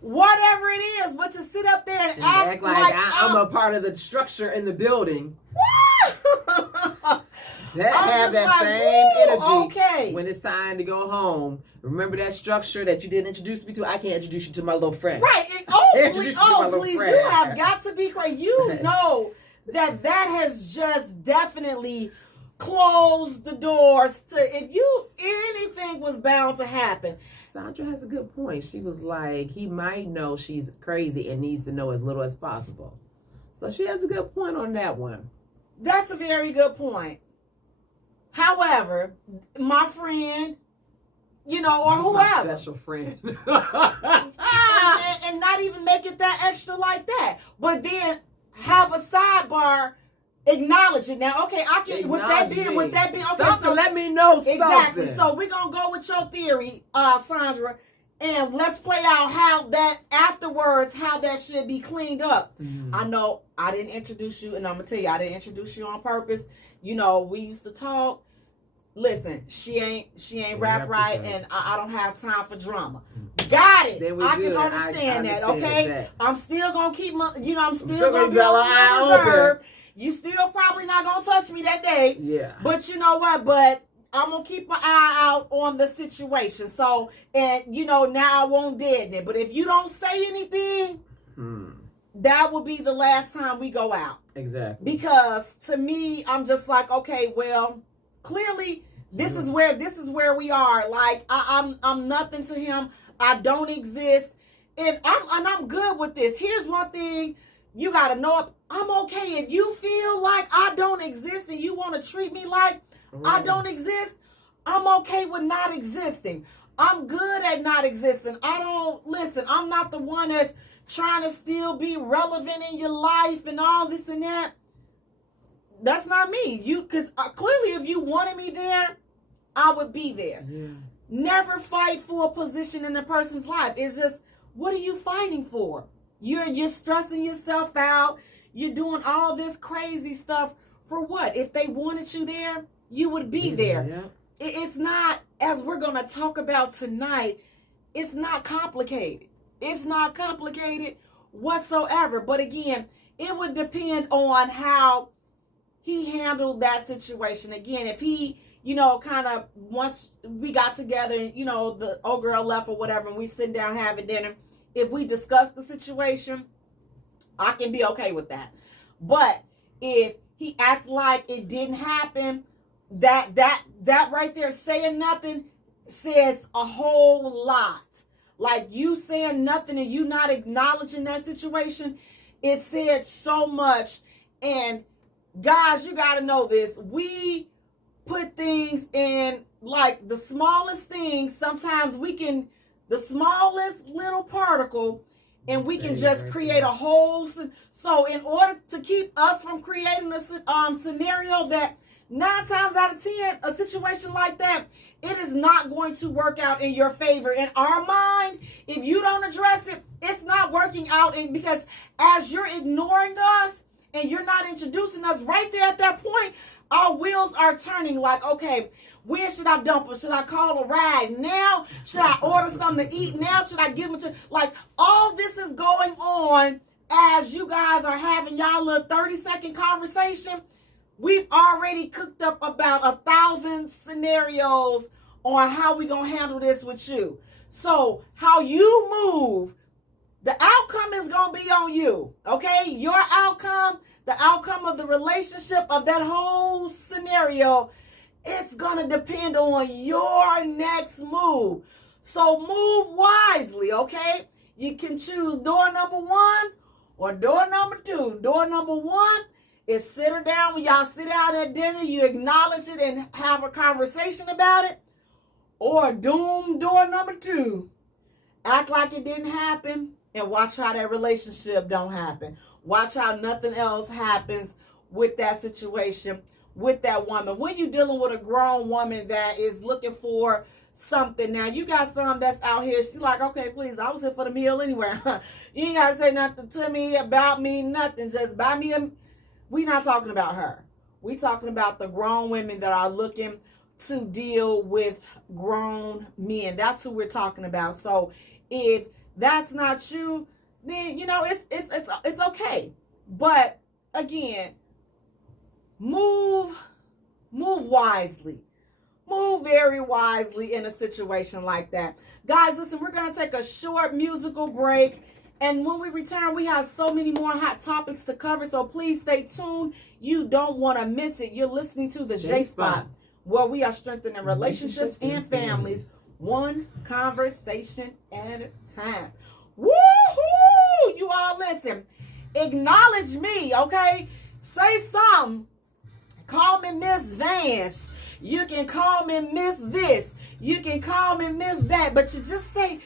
Whatever it is, but to sit up there and act like I'm a part of the structure in the building. Have that same energy. Okay. When it's time to go home, remember that structure that you didn't introduce me to? I can't introduce you to my little friend. Right. Please, you have got to be crazy. You know that has just definitely closed the doors to anything was bound to happen. Sandra has a good point. She was like, he might know she's crazy and needs to know as little as possible. So she has a good point on that one. That's a very good point. However, my friend, or whoever. My special friend. and not even make it that extra like that. But then have a sidebar, acknowledge it. Now, okay, I can, with that being, okay. Something, so let me know something. Exactly. So we're going to go with your theory, Sandra, and let's play out how that should be cleaned up. Mm-hmm. I know I didn't introduce you, and I'm going to tell you, I didn't introduce you on purpose. We used to talk. Listen, she ain't rap right, and I don't have time for drama. Got it. I can understand that, okay? That. I'm still gonna keep my, I'm still gonna be on my reserve. You still probably not gonna touch me that day. Yeah. But you know what? But I'm gonna keep my eye out on the situation. So, and now I won't deaden it. But if you don't say anything, that will be the last time we go out. Exactly. Because to me, I'm just like, okay, well, clearly this is where we are. Like I'm nothing to him. I don't exist, and I'm good with this. Here's one thing you gotta know: I'm okay if you feel like I don't exist and you want to treat me like I don't exist. I'm okay with not existing. I'm good at not existing. I'm not the one that's trying to still be relevant in your life and all this and that. That's not me. Because clearly if you wanted me there, I would be there. Yeah. Never fight for a position in a person's life. It's just, what are you fighting for? You're stressing yourself out. You're doing all this crazy stuff for what? If they wanted you there, you would be there. Yeah. It's not, as we're going to talk about tonight, it's not complicated. It's not complicated whatsoever. But again, it would depend on how he handled that situation. Again, if he, kind of once we got together and, the old girl left or whatever, and we sit down having dinner, if we discuss the situation, I can be okay with that. But if he act like it didn't happen, that right there, saying nothing, says a whole lot. Like, you saying nothing and you not acknowledging that situation, it said so much. And guys, you got to know this. We put things in, like, the smallest things. Sometimes we can, the smallest little particle, and we can just create a whole. So in order to keep us from creating a scenario that 9 times out of 10, a situation like that, it is not going to work out in your favor. In our mind, if you don't address it, it's not working out. And because as you're ignoring us and you're not introducing us right there at that point, our wheels are turning like, okay, when should I dump her? Should I call a ride now? Should I order something to eat now? Should I give them to, like, all this is going on as you guys are having y'all little 30-second conversation. We've already cooked up about 1,000 scenarios on how we gonna handle this with you. So how you move, the outcome is gonna be on you, okay? Your outcome, the outcome of the relationship, of that whole scenario, it's gonna depend on your next move. So move wisely, okay? You can choose door number 1 or door number 2. Door number 1 is sit her down. When y'all sit down at dinner, you acknowledge it and have a conversation about it. Or doom door number 2, act like it didn't happen and watch how that relationship don't happen. Watch how nothing else happens with that situation, with that woman. When you're dealing with a grown woman that is looking for something, now you got some that's out here, she's like, okay, please, I was here for the meal anyway. You ain't got to say nothing to me, about me, nothing. Just buy me a. We not talking about her. We talking about the grown women that are looking to deal with grown men. That's who we're talking about. So if that's not you, then it's okay. But again, move wisely. Move very wisely in a situation like that. Guys, listen, we're going to take a short musical break. And when we return, we have so many more hot topics to cover. So please stay tuned. You don't want to miss it. You're listening to the J Spot, where we are strengthening relationships and families, one conversation at a time. Woohoo! You all listen. Acknowledge me, okay? Say something. Call me Miss Vance. You can call me Miss this. You can call me Miss that. But you just say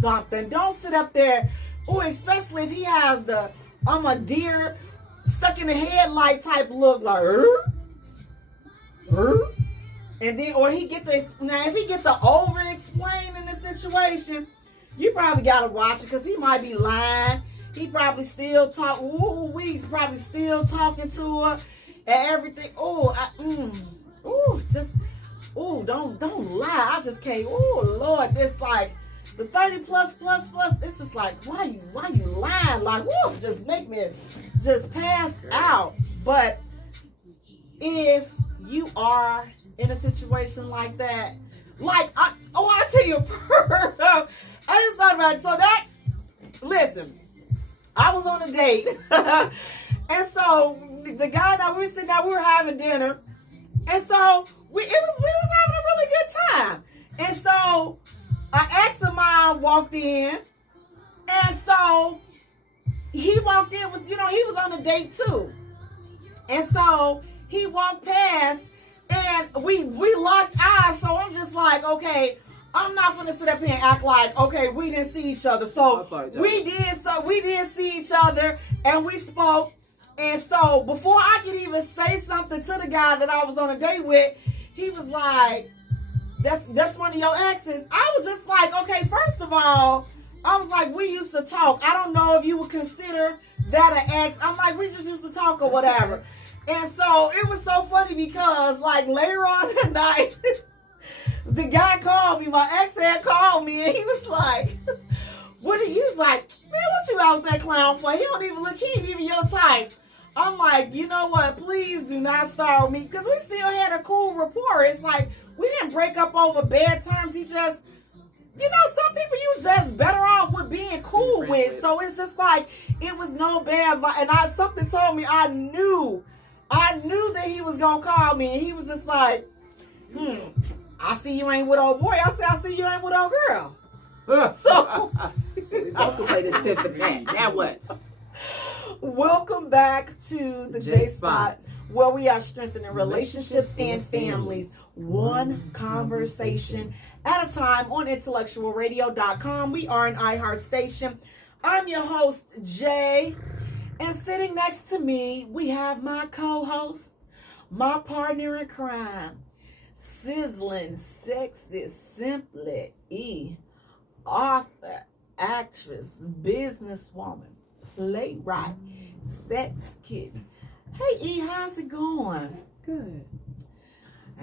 something. Don't sit up there. Oh, especially if he has the I'm a deer stuck in the headlight type look, like and then, or he get the, now if he get the over explaining the situation, you probably gotta watch it, because he might be lying. He probably still talk. He's probably still talking to her and everything. Don't lie. I just can't. Oh Lord, this like the 30 plus. It's just like, why you lying? Like, just make me just pass out. But if you are in a situation like that, like I tell you, I just thought about it. So that, listen, I was on a date, and so the guy that we were sitting down, we were having dinner, and so we was having a really good time, and so an ex of mine walked in, and so he walked in, he was on a date too, and so he walked past, and we locked eyes. So I'm just like, okay, I'm not gonna sit up here and act like, okay, we didn't see each other. So we did see each other, and we spoke. And so before I could even say something to the guy that I was on a date with, he was like, that's one of your exes. I was just like, okay, first of all, I was like, we used to talk. I don't know if you would consider that an ex. I'm like, we just used to talk or whatever. And so it was so funny because, like, later on that night, the guy called me. My ex had called me, and he was like, he was like, man, what you out with that clown for? He don't even look, he ain't even your type. I'm like, you know what? Please do not start with me, because we still had a cool rapport. It's like, we didn't break up over bad terms. He just, some people you just better off with being cool with. So it's just like, it was no bad vibe. And something told me I knew I knew that he was gonna call me, and he was just like, I see you ain't with old boy. I said, I see you ain't with old girl. So we both can play this tit for tat. Now what? Welcome back to the J Spot, where we are strengthening relationships and families, one conversation at a time on intellectualradio.com. We are an iHeart station. I'm your host, Jay, and sitting next to me, we have my co-host, my partner in crime, sizzling, sexy, Simpli E, author, actress, businesswoman, playwright, sex kitten. Hey E, how's it going? Good.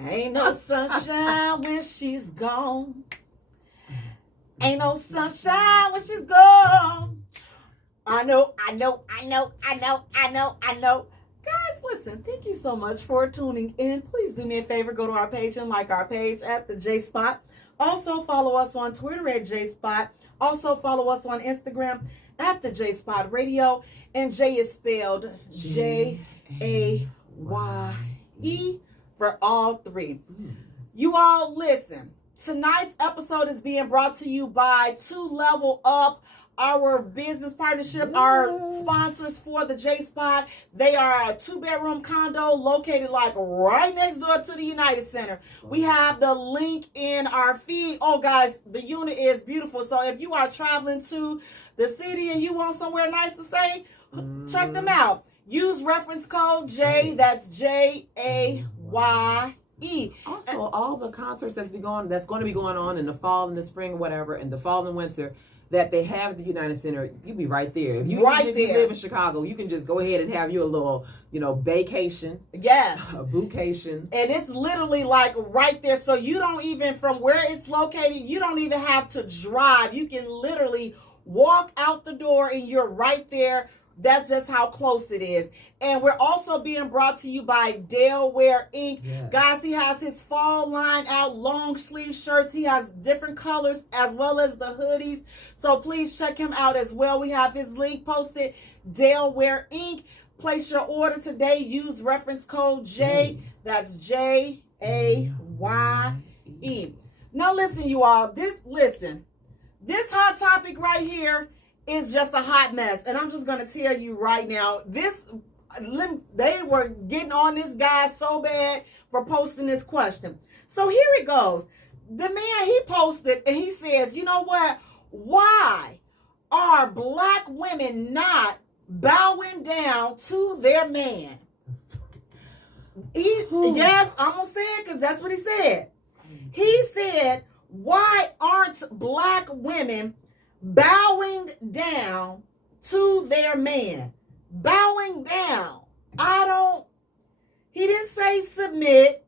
Ain't no sunshine when she's gone. Ain't no sunshine when she's gone. I know. Guys, listen, thank you so much for tuning in. Please do me a favor, go to our page and like our page at the J Spot. Also follow us on Twitter at J Spot. Also follow us on Instagram at the J Spot Radio. And Jay is spelled Jaye for all three. You all listen. Tonight's episode is being brought to you by 2 Level Up, our business partnership, our sponsors for the J Spot. They are a 2-bedroom condo located like right next door to the United Center. We have the link in our feed. Oh, guys, the unit is beautiful. So if you are traveling to the city and you want somewhere nice to stay, check them out. Use reference code J. That's Jaye. Also, all the concerts that's going to be going on in the fall and the spring, whatever, in the fall and winter that they have at the United Center, you'll be right there. If you live in Chicago, you can just go ahead and have you a little, vacation. Yes. A bootcation. And it's literally like right there. So you don't even, from where it's located, you don't even have to drive. You can literally walk out the door and you're right there. That's just how close it is. And we're also being brought to you by Delaware Inc. Yes. Guys, he has his fall line out, long sleeve shirts. He has different colors as well as the hoodies. So please check him out as well. We have his link posted, Delaware Inc. Place your order today. Use reference code J. That's Jaye. Now listen, you all. This hot topic right here is just a hot mess. And I'm just going to tell you right now, they were getting on this guy so bad for posting this question. So here it goes. The man, he posted and he says, you know what? Why are black women not bowing down to their man? Yes, I'm going to say it because that's what he said. He said, why aren't black women bowing down to their man? Bowing down. He didn't say submit.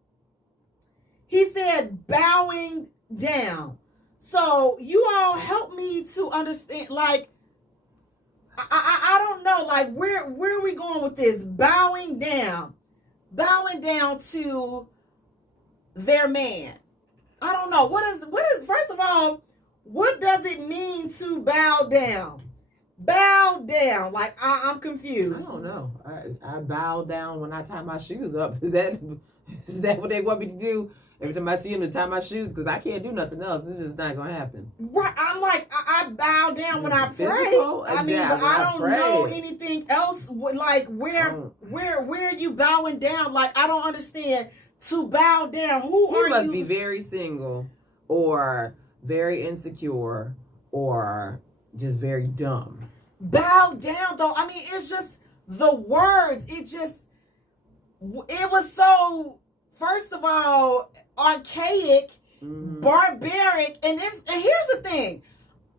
He said bowing down. So you all help me to understand, like, I don't know, like, where are we going with this? Bowing down to their man. I don't know. What is first of all, what does it mean to bow down? Bow down. Like, I'm confused. I don't know. I bow down when I tie my shoes up. Is that what they want me to do? Every time I see them to tie my shoes, because I can't do nothing else. It's just not going to happen. Right. I'm like, I bow down when I pray. Physical? I mean, but I don't know anything else. Like, where are you bowing down? Like, I don't understand. To bow down. You must be very single or very insecure or just very dumb. Bow down, though. I mean, it's just the words. It was so, first of all, archaic, barbaric. And here's the thing.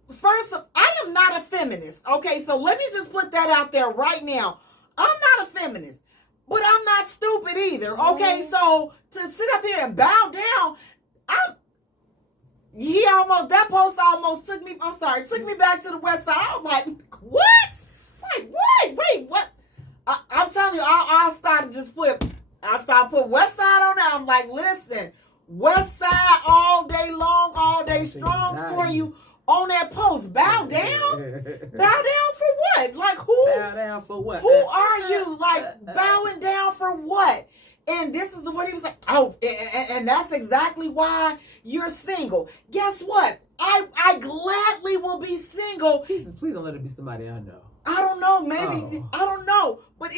First of all, I am not a feminist. Okay, so let me just put that out there right now. I'm not a feminist. But I'm not stupid either. Okay, so to sit up here and bow down, that post almost took me back to the West Side. I was like, what? Like, wait, what? I'm telling you, I started put West Side on there. I'm like, listen, West Side all day long, all day strong for you. On that post, bow down? Bow down for what? Like, who? Bow down for what? Who are you? Like, bowing down for for what? And this is what he was like, oh, and that's exactly why you're single. Guess what? I gladly will be single. Jesus, please don't let it be somebody I know. I don't know, maybe, I don't know. But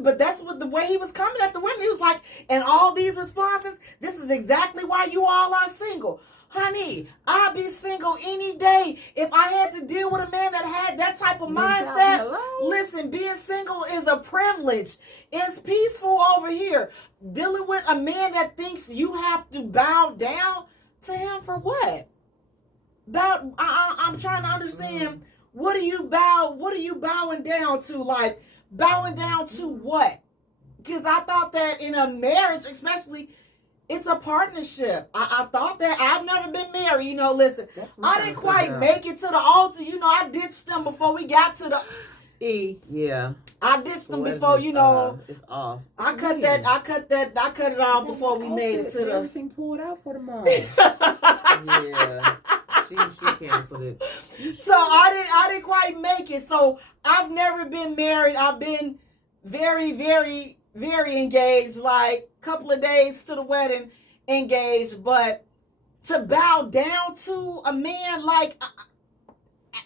but that's what the way he was coming at the women. He was like, and all these responses, this is exactly why you all are single. Honey, I'd be single any day if I had to deal with a man that had that type of mindset. Hello? Listen, being single is a privilege. It's peaceful over here. Dealing with a man that thinks you have to bow down to him for what? I'm trying to understand. What are you bowing down to? Like, bowing down to what? Because I thought that in a marriage, especially, it's a partnership. I thought that. I've never been married. You know, listen, I didn't quite make it to the altar. You know, I ditched them before we got to the Yeah. I ditched them before, you know. It's off. I cut it off before we made it to the everything pulled out for tomorrow. Yeah. She canceled it. So I didn't quite make it. So I've never been married. I've been very, very, very engaged, like a couple of days to the wedding engaged. But to bow down to a man, like,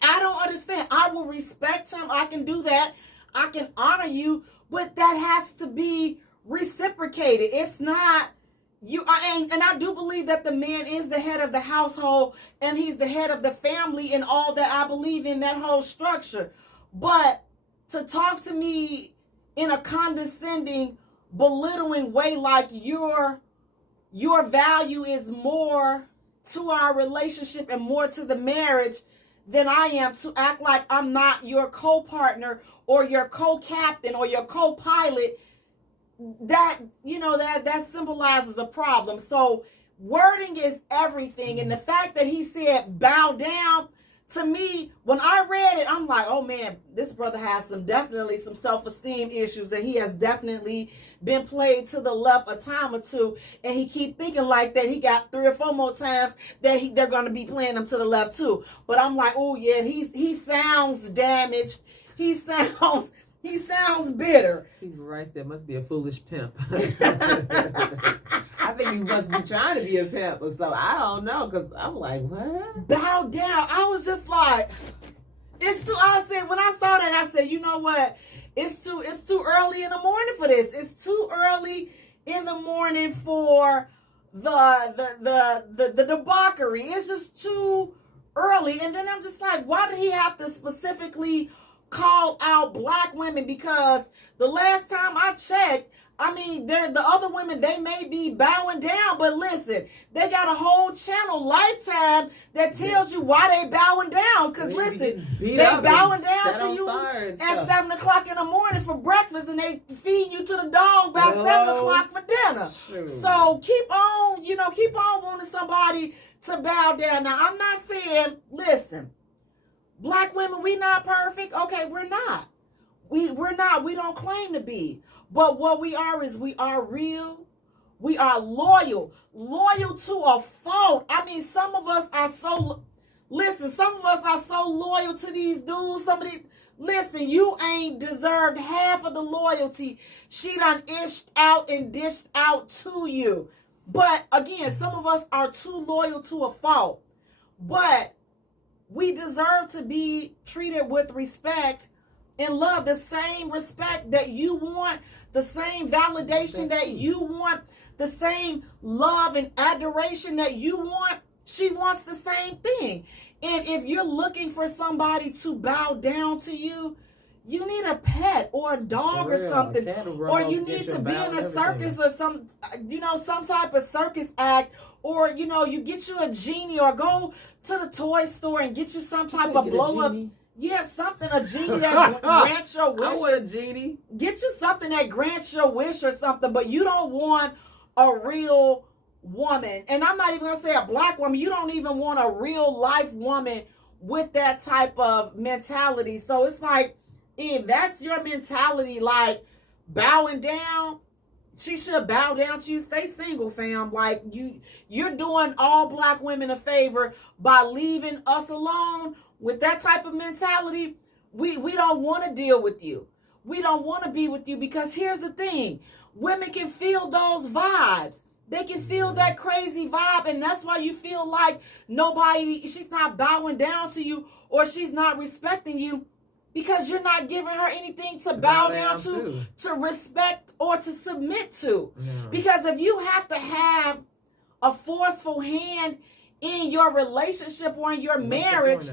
I don't understand. I will respect him. I can do that. I can honor you, but that has to be reciprocated. It's not you. And I do believe that the man is the head of the household and he's the head of the family and all that. I believe in that whole structure. But to talk to me in a condescending, belittling way, like your value is more to our relationship and more to the marriage than I am, to act like I'm not your co-partner or your co-captain or your co-pilot, that, you know, that symbolizes a problem. So wording is everything. And the fact that he said bow down, to me, when I read it, I'm like, oh man, this brother has definitely some self-esteem issues, and he has definitely been played to the left a time or two, and he keep thinking like that. He got 3 or 4 more times that they're going to be playing him to the left too. But I'm like, oh yeah, he sounds damaged. He sounds bitter. Steve Rice, that must be a foolish pimp. I think he must be trying to be a pimp or so. I don't know, because I'm like, what? Bow down. I was just like, I said, when I saw that, I said, you know what? It's too early in the morning for this. It's too early in the morning for the debauchery. It's just too early. And then I'm just like, why did he have to specifically call out black women? Because the last time I checked, I mean, the other women, they may be bowing down, but listen, they got a whole channel, Lifetime, that tells you why they bowing down. Because listen, they bowing down to you at 7 o'clock in the morning for breakfast, and they feed you to the dog by 7 o'clock for dinner. True. So keep on wanting somebody to bow down. Now, I'm not saying, listen, black women, we not perfect. Okay, we're not. We're not. We don't claim to be. But what we are is we are real. We are loyal. Loyal to a fault. I mean, some of us are so loyal to these dudes. Listen, you ain't deserved half of the loyalty she done ished out and dished out to you. But again, some of us are too loyal to a fault. But we deserve to be treated with respect and love, the same respect that you want, the same validation that you want, the same love and adoration that you want. She wants the same thing. And if you're looking for somebody to bow down to you, you need a pet or a dog or something, or you need to be in a circus or some type of circus act, or you get you a genie, or go to the toy store and get you some type of blow up. Yeah, something, a genie that grants your wish. I want a genie. Get you something that grants your wish or something, but you don't want a real woman. And I'm not even going to say a black woman. You don't even want a real life woman with that type of mentality. So it's like, if that's your mentality, like bowing down, she should bow down to you. Stay single, fam. Like, you're doing all black women a favor by leaving us alone. With that type of mentality, we don't want to deal with you. we don't want to be with you, because here's the thing. Women can feel those vibes. They can feel that crazy vibe, and that's why you feel like she's not bowing down to you, or she's not respecting you, because you're not giving her anything to bow down to respect, or to submit to. Yeah. Because if you have to have a forceful hand in your relationship or in your marriage,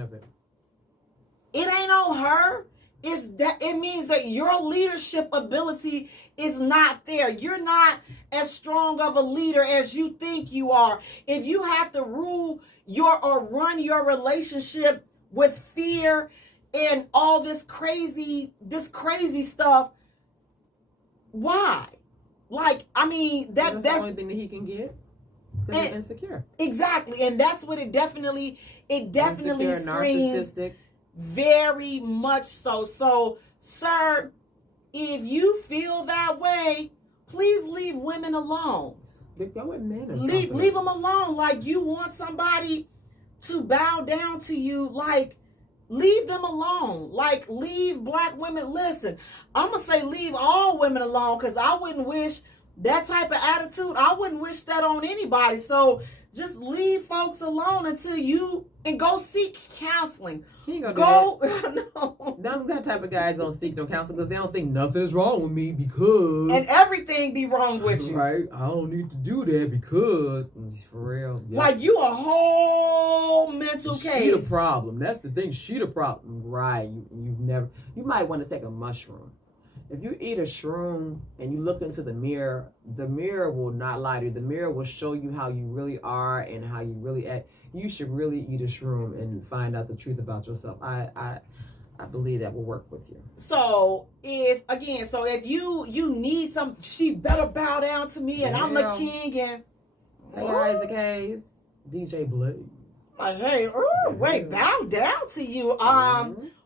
it ain't on her. It means that your leadership ability is not there. You're not as strong of a leader as you think you are. If you have to run your relationship with fear and all this crazy stuff, why? Like, I mean, that's the only thing that he can get. Because he's insecure. Exactly, and that's what it definitely insecure, screams. Narcissistic. Very much so. So, sir, if you feel that way, please leave women alone. Go with men. Leave them alone. Like, you want somebody to bow down to you, like, leave them alone. Like, leave black women. Listen, I'm going to say leave all women alone, because I wouldn't wish that type of attitude. I wouldn't wish that on anybody. So just leave folks alone and go seek counseling. He ain't gonna go. No. That type of guys don't seek no counseling because they don't think nothing is wrong with me because. And everything be wrong with you. Right. I don't need to do that because. For real. Yep. Like, you a whole mental case. She the problem. That's the thing. She the problem. Right. You might want to take a mushroom. If you eat a shroom and you look into the mirror will not lie to you. The mirror will show you how you really are and how you really act. You should really eat a shroom and find out the truth about yourself. I believe that will work with you. So if you need she better bow down to me and I'm the king and hey Isaac Hayes, DJ Blaze. Like, hey, wait, bow down to you.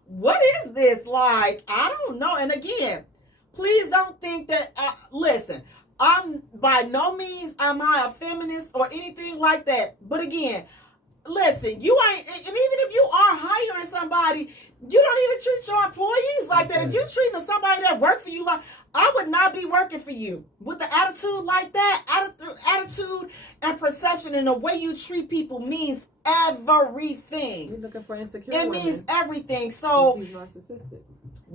What is this? Like, I don't know. And again, please don't think that, listen, I'm by no means am I a feminist or anything like that. But again, listen, you ain't, and even if you are hiring somebody, you don't even treat your employees like that. If you treating somebody that work for you like, I would not be working for you with the attitude like that. Attitude and perception and the way you treat people means everything. You're looking for insecure It women. means everything. So he's narcissistic.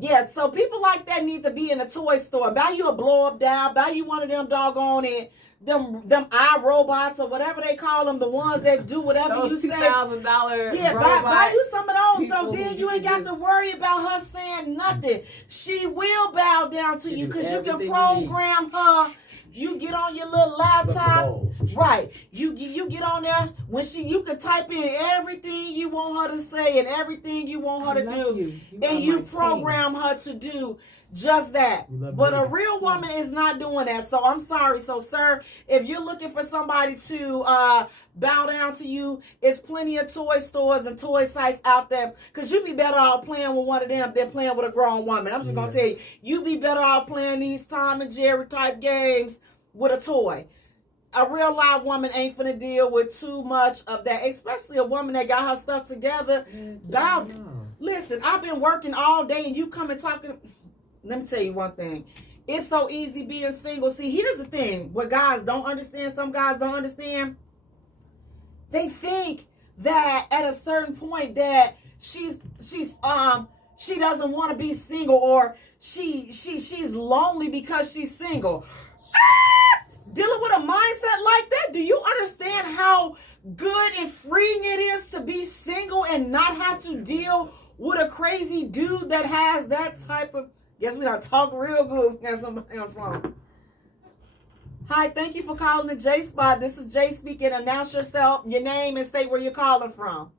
Yeah, so people like that need to be in a toy store. Buy you a blow up doll. Buy you one of them doggone it. Them iRobots or whatever they call them, the ones that do whatever those you say. $2,000 Yeah, buy you some of those, so then you ain't got to worry about her saying nothing. She will bow down to you because you can program her. You get on your little laptop, right? You get on there when you can type in everything you want her to say and everything you want her to do, and you program her to do just that. But a real woman is not doing that. So I'm sorry. So, sir, if you're looking for somebody to bow down to you, it's plenty of toy stores and toy sites out there. Because you'd be better off playing with one of them than playing with a grown woman. I'm just going to tell you, you'd be better off playing these Tom and Jerry type games with a toy. A real live woman ain't finna deal with too much of that, especially a woman that got her stuff together. Listen, I've been working all day and you come and talking. Let me tell you one thing. It's so easy being single. See, here's the thing. What guys don't understand, some guys don't understand. They think that at a certain point that she doesn't want to be single, or she's lonely because she's single. Dealing with a mindset like that, do you understand how good and freeing it is to be single and not have to deal with a crazy dude that has that type of... Guess we done talk real good. Got somebody on the phone. Hi, thank you for calling the J Spot. This is Jay speaking. Announce yourself, your name, and state where you're calling from.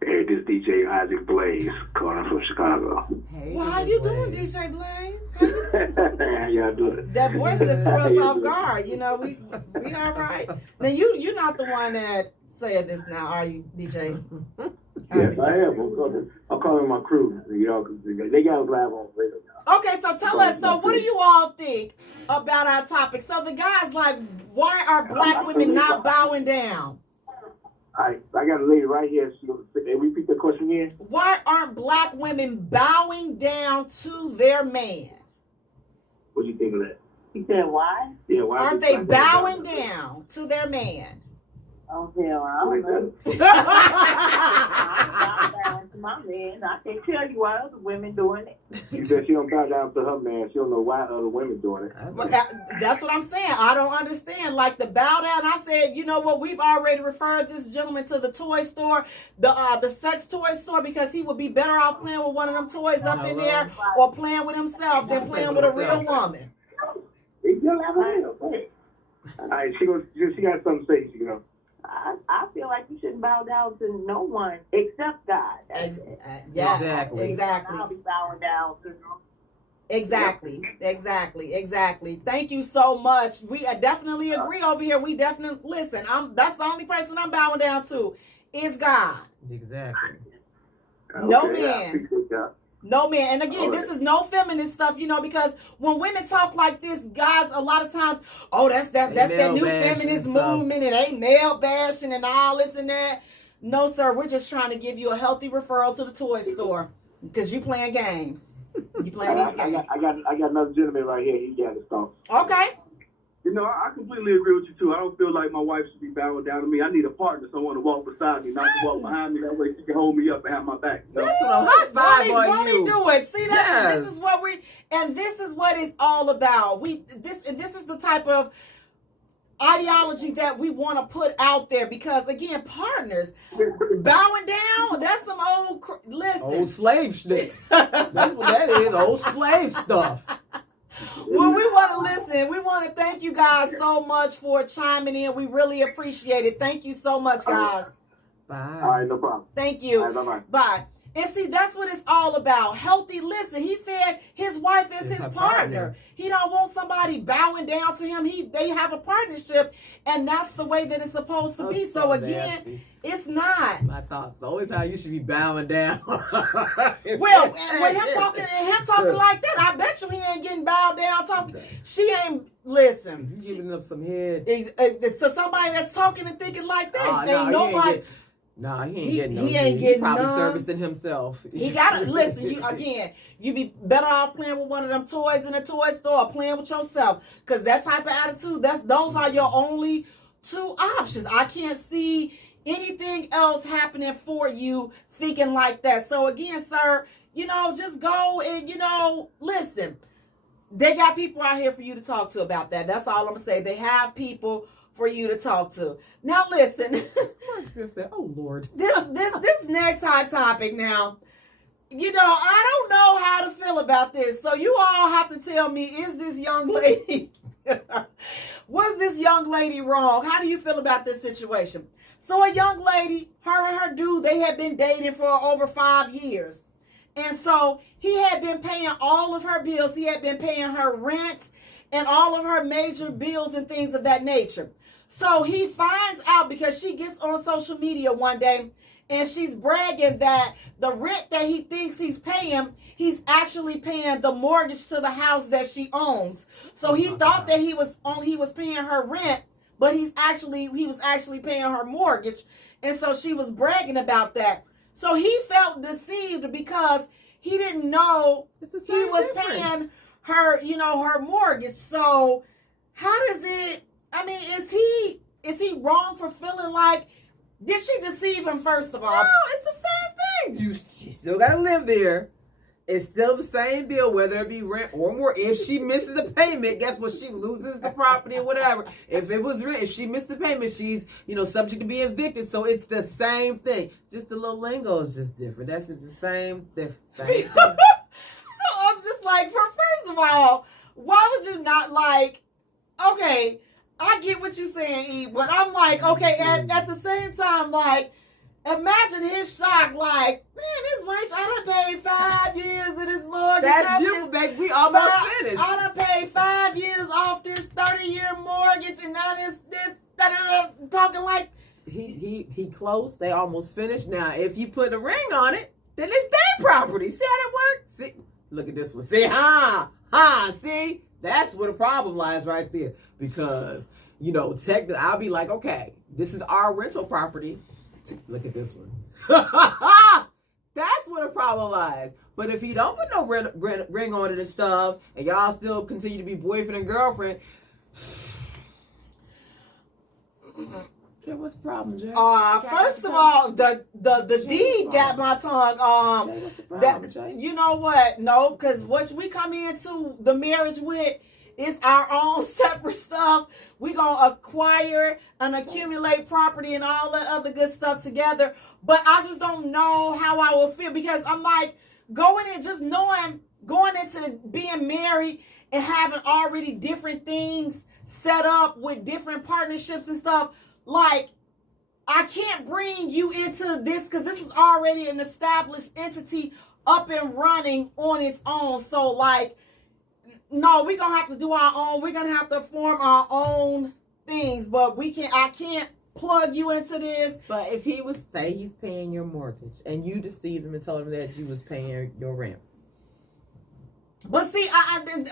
Hey, this is DJ Isaac Blaze calling from Chicago. Hey, Well, how you doing, DJ Blaze? How y'all doing? That voice just threw us off guard. You know, we all right. Now, you're not the one that said this now, are you, DJ? Yes, I am. I'm calling my crew. You know, 'cause they got us live on radio now. Okay, so tell us, so what do you all think about our topic? So the guys like, why are black women not bowing down? I got a lady right here. Repeat the question again. Why aren't black women bowing down to their man? What do you think of that? He said, why? Yeah, why Aren't they bowing down to their man? Oh, hell, I don't know. I'm down to my man. I can't tell you why other women doing it. You said she don't bow down to her man. She don't know why other women doing it. But that's what I'm saying. I don't understand. Like the bow down, I said, you know what? We've already referred this gentleman to the toy store, the sex toy store, because he would be better off playing with one of them toys up in there or playing with himself than playing with a real woman. He still have a All right, she got something to say. She go. I feel like you shouldn't bow down to no one except God. Yeah, Exactly. I'll be bowing down to Exactly. Thank you so much. We definitely agree over here. We definitely listen. That's the only person I'm bowing down to is God. Exactly. No Okay, man. I appreciate that. No man. And again, All right. this is no feminist stuff, because when women talk like this, guys, a lot of times, oh, that's that new feminist movement and they male bashing and all this and that. No, sir, we're just trying to give you a healthy referral to the toy store because you playing games. You playing these games. I got another gentleman right here. He got his thoughts. Okay. You know, I completely agree with you, too. I don't feel like my wife should be bowing down to me. I need a partner, someone to walk beside me, not to walk behind me. That way she can hold me up and have my back. That's what I'm high five on Won't you. we do it? See, Yes. this is what this is what it's all about. This is the type of ideology that we want to put out there because, again, partners bowing down, that's some listen. Old slave shit. That's what that is. Old slave stuff. Well, we want to listen. We want to thank you guys so much for chiming in. We really appreciate it. Thank you so much, guys. Bye. All right, no problem. Thank you. All right, bye-bye. Bye. And see, that's what it's all about. Healthy listen. He said his wife is his partner. He don't want somebody bowing down to him. They have a partnership, and that's the way that it's supposed to be. So again, nasty. it's not. My thoughts always how you should be bowing down. Well, and when him talking like that, I bet you he ain't getting bowed down talking. She ain't listen. You giving up some head. To somebody that's talking and thinking like that, ain't nobody. Nah, he ain't getting no he head. ain't getting probably none. servicing himself. He gotta listen. You be better off playing with one of them toys in a toy store or playing with yourself. Cause that type of attitude, those are your only two options. I can't see anything else happening for you thinking like that. So again, sir, just go and listen. They got people out here for you to talk to about that. That's all I'm gonna say. They have people for you to talk to. Now listen. Oh Lord. This next hot topic now. I don't know how to feel about this. So you all have to tell me, is this young lady was this young lady wrong? How do you feel about this situation? So a young lady, her and her dude, they had been dating for over 5 years. And so he had been paying all of her bills. He had been paying her rent and all of her major bills and things of that nature. So he finds out because she gets on social media one day and she's bragging that the rent that he thinks he's paying, he's actually paying the mortgage to the house that she owns. So he thought that he was paying her rent, but he was actually paying her mortgage. And so she was bragging about that. So he felt deceived because he didn't know he was paying her, her mortgage. So how does it, is he wrong for feeling like, did she deceive him first of all? No, it's the same thing. She still gotta live there. It's still the same bill, whether it be rent or more. If she misses the payment, guess what? She loses the property or whatever. If it was rent, if she missed the payment, she's, subject to be evicted. So it's the same thing. Just the little lingo is just different. It's the same thing. So I'm just like, first of all, why would you not like, okay, I get what you're saying, E, but I'm like, okay, at the same time, like, imagine his shock, like, man, this wench, I done paid 5 years of this mortgage. That's beautiful, baby. We almost finished. I done paid 5 years off this 30-year mortgage, and now this talking like. He close. They almost finished. Now, if you put a ring on it, then it's their property. See how that works? See, look at this one. See, see? That's where the problem lies right there. Because, technically, I'll be like, okay, this is our rental property. Look at this one. That's where the problem lies. But if he don't put no ring on it and stuff, and y'all still continue to be boyfriend and girlfriend, Jay, what's the problem, Jay? First of all, the deed got my tongue. Jay, what's the problem, Jay? You know what? No, because what we come into the marriage with is our own separate stuff. We gonna acquire and accumulate property and all that other good stuff together. But I just don't know how I will feel, because I'm like, going into being married and having already different things set up with different partnerships and stuff. Like, I can't bring you into this because this is already an established entity up and running on its own. So, like, no, we're going to have to do our own. We're going to have to form our own things. But I can't plug you into this. But if he was, say he's paying your mortgage and you deceived him and told him that you was paying your rent. But see,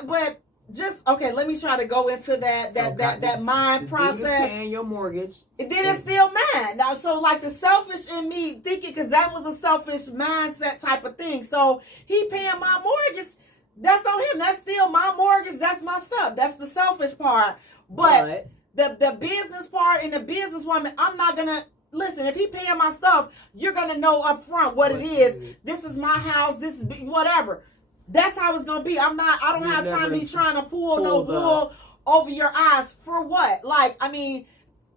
but just, okay, let me try to go into that mind process. Paying your mortgage. Then it's still mine. Now, so like the selfish in me thinking, because that was a selfish mindset type of thing. So he paying my mortgage, that's on him. That's still my mortgage. That's my stuff. That's the selfish part. But the business part and the businesswoman, I'm not going to, listen, if he paying my stuff, you're going to know up front what it is. This is my house. This is whatever. That's how it's gonna be. I don't have time to be trying to pull no wool over your eyes for what? Like, I mean,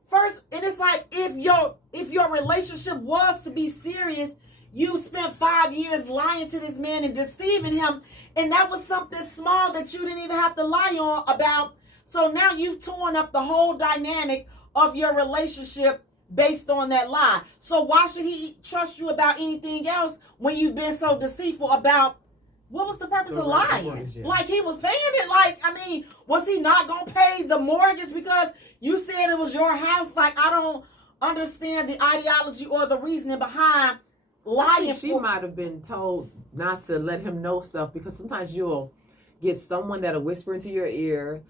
first, and it's like, if your relationship was to be serious, you spent 5 years lying to this man and deceiving him, and that was something small that you didn't even have to lie on about. So now you've torn up the whole dynamic of your relationship based on that lie. So why should he trust you about anything else when you've been so deceitful about? What was the purpose of lying? Like, he was paying it. Like, I mean, was he not going to pay the mortgage because you said it was your house? Like, I don't understand the ideology or the reasoning behind lying. She might have been told not to let him know stuff, because sometimes you'll get someone that'll whisper into your ear,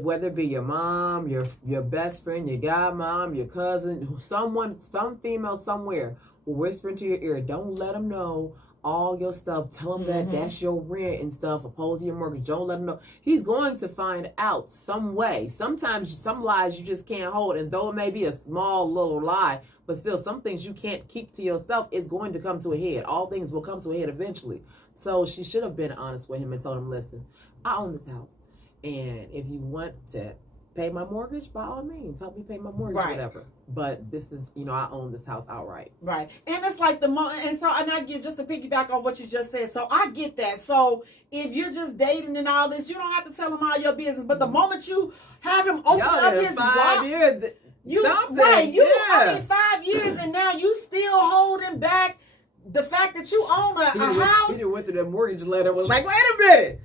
whether it be your mom, your best friend, your godmom, your cousin, some female somewhere will whisper into your ear, don't let them know all your stuff. Tell him that that's your rent and stuff, opposed to your mortgage. Don't let him know. He's going to find out some way. Sometimes some lies you just can't hold, and though it may be a small little lie, but still some things you can't keep to yourself. It's going to come to a head. All things will come to a head eventually. So she should have been honest with him and told him, listen, I own this house, and if you want to pay my mortgage, by all means, help me pay my mortgage, whatever. But this is, I own this house outright. Right. And it's like and I get, just to piggyback on what you just said. So I get that. So if you're just dating and all this, you don't have to tell him all your business. But the moment you have him open up his 5 years, I mean, 5 years, and now you still holding back the fact that you own a house. He went through that mortgage letter, was like, wait a minute.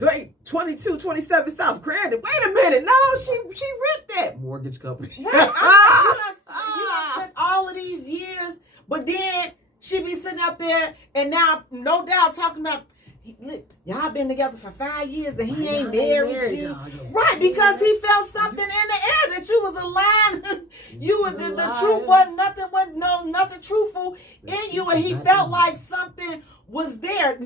2227 South Crandon. Wait a minute. No, she rent that mortgage company. Right. You done spent all of these years, but then she be sitting up there and now, no doubt, talking about, look, y'all been together for 5 years and he ain't married you. Right, because he felt something in the air that you was aligned. The truth wasn't nothing truthful in you, and he felt like something was there.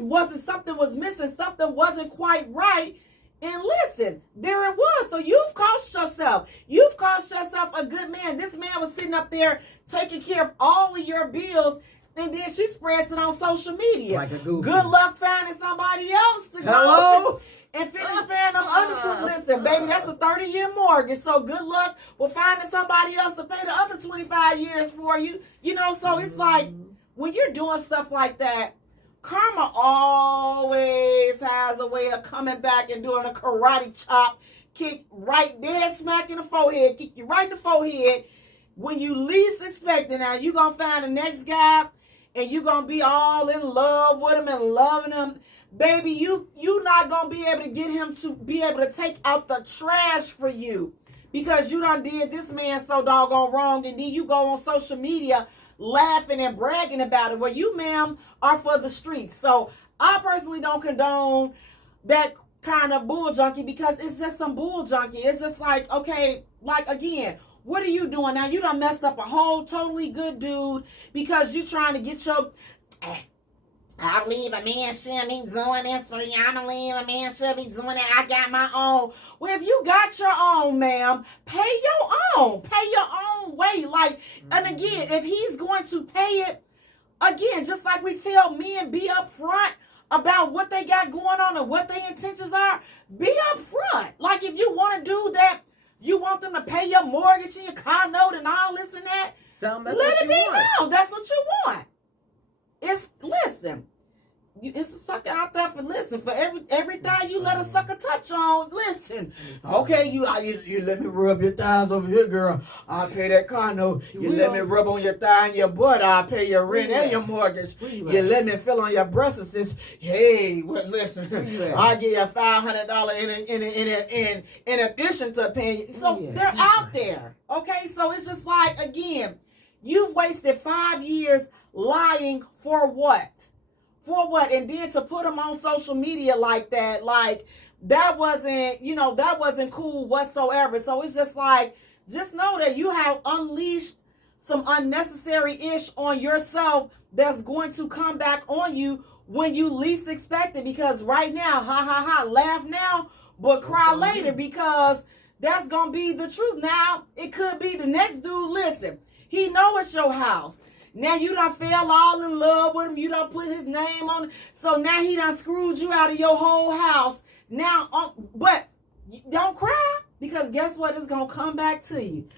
Something was missing, something wasn't quite right. And listen, there it was. So you've cost yourself. You've cost yourself a good man. This man was sitting up there taking care of all of your bills, and then she spreads it on social media. Like a goofy. Good luck finding somebody else to go and finish paying them other two. Listen, baby, that's a 30-year mortgage. So good luck with finding somebody else to pay the other 25 years for you. So it's like, when you're doing stuff like that, karma always has a way of coming back and doing a karate chop, kick right dead smack in the forehead, kick you right in the forehead. When you least expect it, now you're going to find the next guy and you're going to be all in love with him and loving him. Baby, you not going to be able to get him to be able to take out the trash for you, because you done did this man so doggone wrong, and then you go on social media laughing and bragging about it. Well, you, ma'am, are for the streets. So I personally don't condone that kind of bull junkie, because it's just some bull junkie. It's just like, okay, like, again, what are you doing now? You done messed up a whole totally good dude because you trying to get your... I believe a man should be doing this for you. I believe a man should be doing that. I got my own. Well, if you got your own, ma'am, pay your own. Pay your own way. Like, and again, if he's going to pay it, again, just like we tell men, be upfront about what they got going on and what their intentions are. Be upfront. Like, if you want to do that, you want them to pay your mortgage and your car note and all this and that, Tell them that's let what it you be want. known. That's what you want. Listen. It's a sucker out there for every thigh you let a sucker touch on. Listen, okay, you let me rub your thighs over here, girl. I'll pay that car note. You let me rub on your thigh and your butt. I'll pay your rent and your mortgage. You let me fill on your breasts. Hey, well, listen, I'll give you $500 in addition to paying. So they're out there. Okay, so it's just like, again, you've wasted 5 years lying for what? For what? And then to put them on social media like that, like that wasn't cool whatsoever. So it's just like, just know that you have unleashed some unnecessary ish on yourself that's going to come back on you when you least expect it. Because right now, laugh now, but cry later, because that's going to be the truth. Now, it could be the next dude. Listen, he know it's your house. Now you done fell all in love with him. You done put his name on it. So now he done screwed you out of your whole house. Now, but don't cry, because guess what? It's going to come back to you.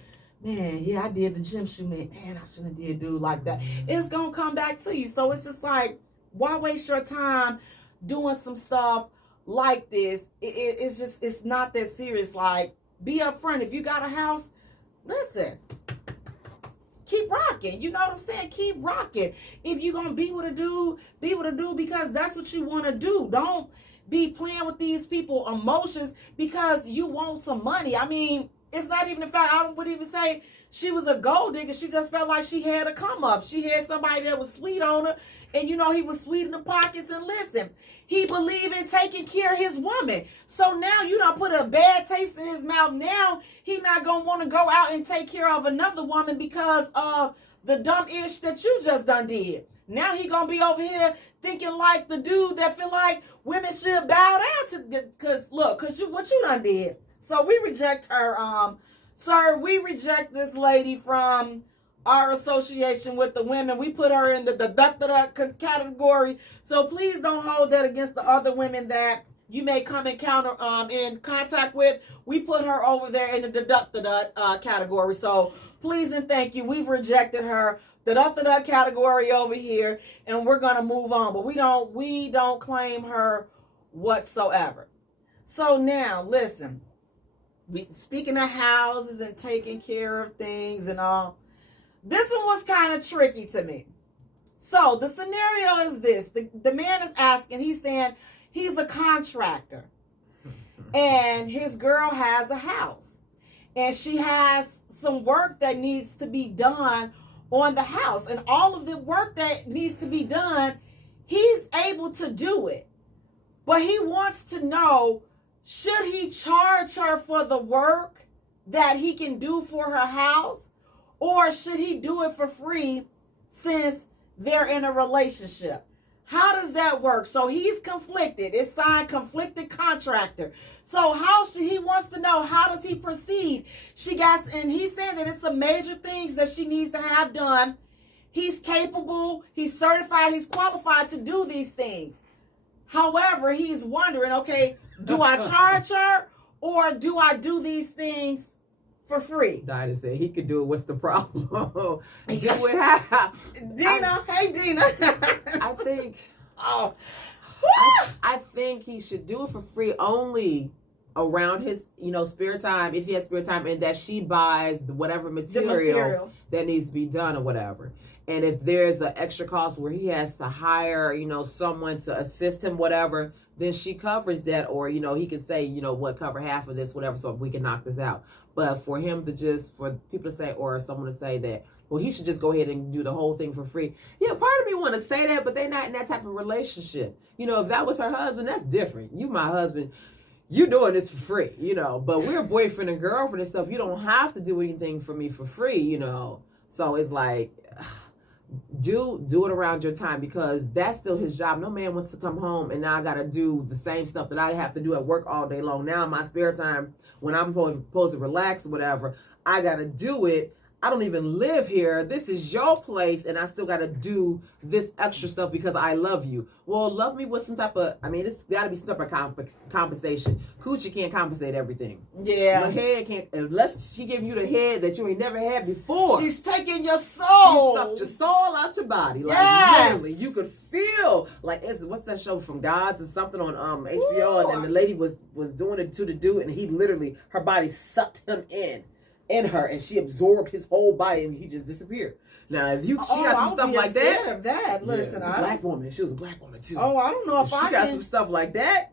Man, yeah, I did the gym shoe, man. Man, I shouldn't have did dude like that. It's going to come back to you. So it's just like, why waste your time doing some stuff like this? It's not that serious. Like, be upfront. If you got a house, listen. Keep rocking. You know what I'm saying? Keep rocking. If you're going to be with a dude, be with a dude because that's what you want to do. Don't be playing with these people's emotions because you want some money. I mean, it's not even the fact, I would even say she was a gold digger. She just felt like she had a come up. She had somebody that was sweet on her. And, you know, he was sweet in the pockets. And listen, he believed in taking care of his woman. So now you done put a bad taste in his mouth. Now he not going to want to go out and take care of another woman because of the dumb ish that you just done did. Now he going to be over here thinking like the dude that feel like women should bow down to, because what you done did. So we reject her, sir. We reject this lady from our association with the women. We put her in the category. So please don't hold that against the other women that you may come in contact with. We put her over there in the category. So please and thank you. We've rejected her. The category over here, and we're gonna move on. But we don't claim her whatsoever. So now listen. Speaking of houses and taking care of things and all, this one was kind of tricky to me. So the scenario is this. The man is asking, he's saying he's a contractor. And his girl has a house. And she has some work that needs to be done on the house. And all of the work that needs to be done, he's able to do it. But he wants to know, should he charge her for the work that he can do for her house? Or should he do it for free since they're in a relationship? How does that work? So he's conflicted. It's signed conflicted contractor. So he wants to know, how does he proceed? And he's saying that it's some major things that she needs to have done. He's capable, he's certified, he's qualified to do these things. However, he's wondering, okay, do I charge her or do I do these things for free? Dinah said he could do it. What's the problem? Do it how? Dina, hey Dina. I think. Oh. I think he should do it for free only around his, spare time, if he has spare time, and that she buys whatever material that needs to be done or whatever. And if there's an extra cost where he has to hire, someone to assist him, whatever, then she covers that. Or, he could say, cover half of this, whatever, so we can knock this out. But for him to for people to say, or someone to say that, well, he should just go ahead and do the whole thing for free. Yeah, part of me want to say that, but they're not in that type of relationship. If that was her husband, that's different. You my husband. you doing this for free, you know, but we're boyfriend and girlfriend and stuff. You don't have to do anything for me for free, you know. So it's like, do it around your time, because that's still his job. No man wants to come home and now I got to do the same stuff that I have to do at work all day long. Now in my spare time, when I'm supposed to relax or whatever, I got to do it. I don't even live here. This is your place, and I still got to do this extra stuff because I love you. Well, love me with some type of, I mean, it's got to be some type of compensation. Coochie can't compensate everything. Yeah. Your head can't, unless she give you the head that you ain't never had before. She's taking your soul. She sucked your soul out your body. Like, Yes. literally, you could feel, like, what's that show, From Gods or something on HBO, and then the lady was doing it to the dude, and he literally, her body sucked him in her, and she absorbed his whole body, and he just disappeared. Now, if she got some stuff like that, of that. Listen, a black woman. She was a black woman too. Oh, I don't know if she got some stuff like that.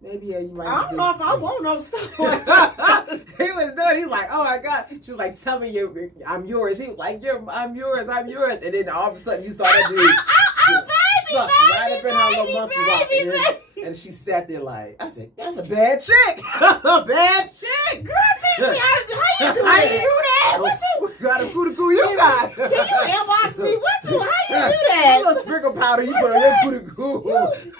Maybe you might. I don't know if I want no stuff like that. He was doing. He's like, oh my God. She was like, tell me I'm yours. He was like, I'm yours. And then all of a sudden, you saw that dude. Sucked right up in her little monkey walk. And she sat there like, I said, that's a bad chick. That's a bad chick. Girl, teach me how you do that. What you got a coo you got? Can you inbox me? How you do that? A little sprinkle powder you put on your coo.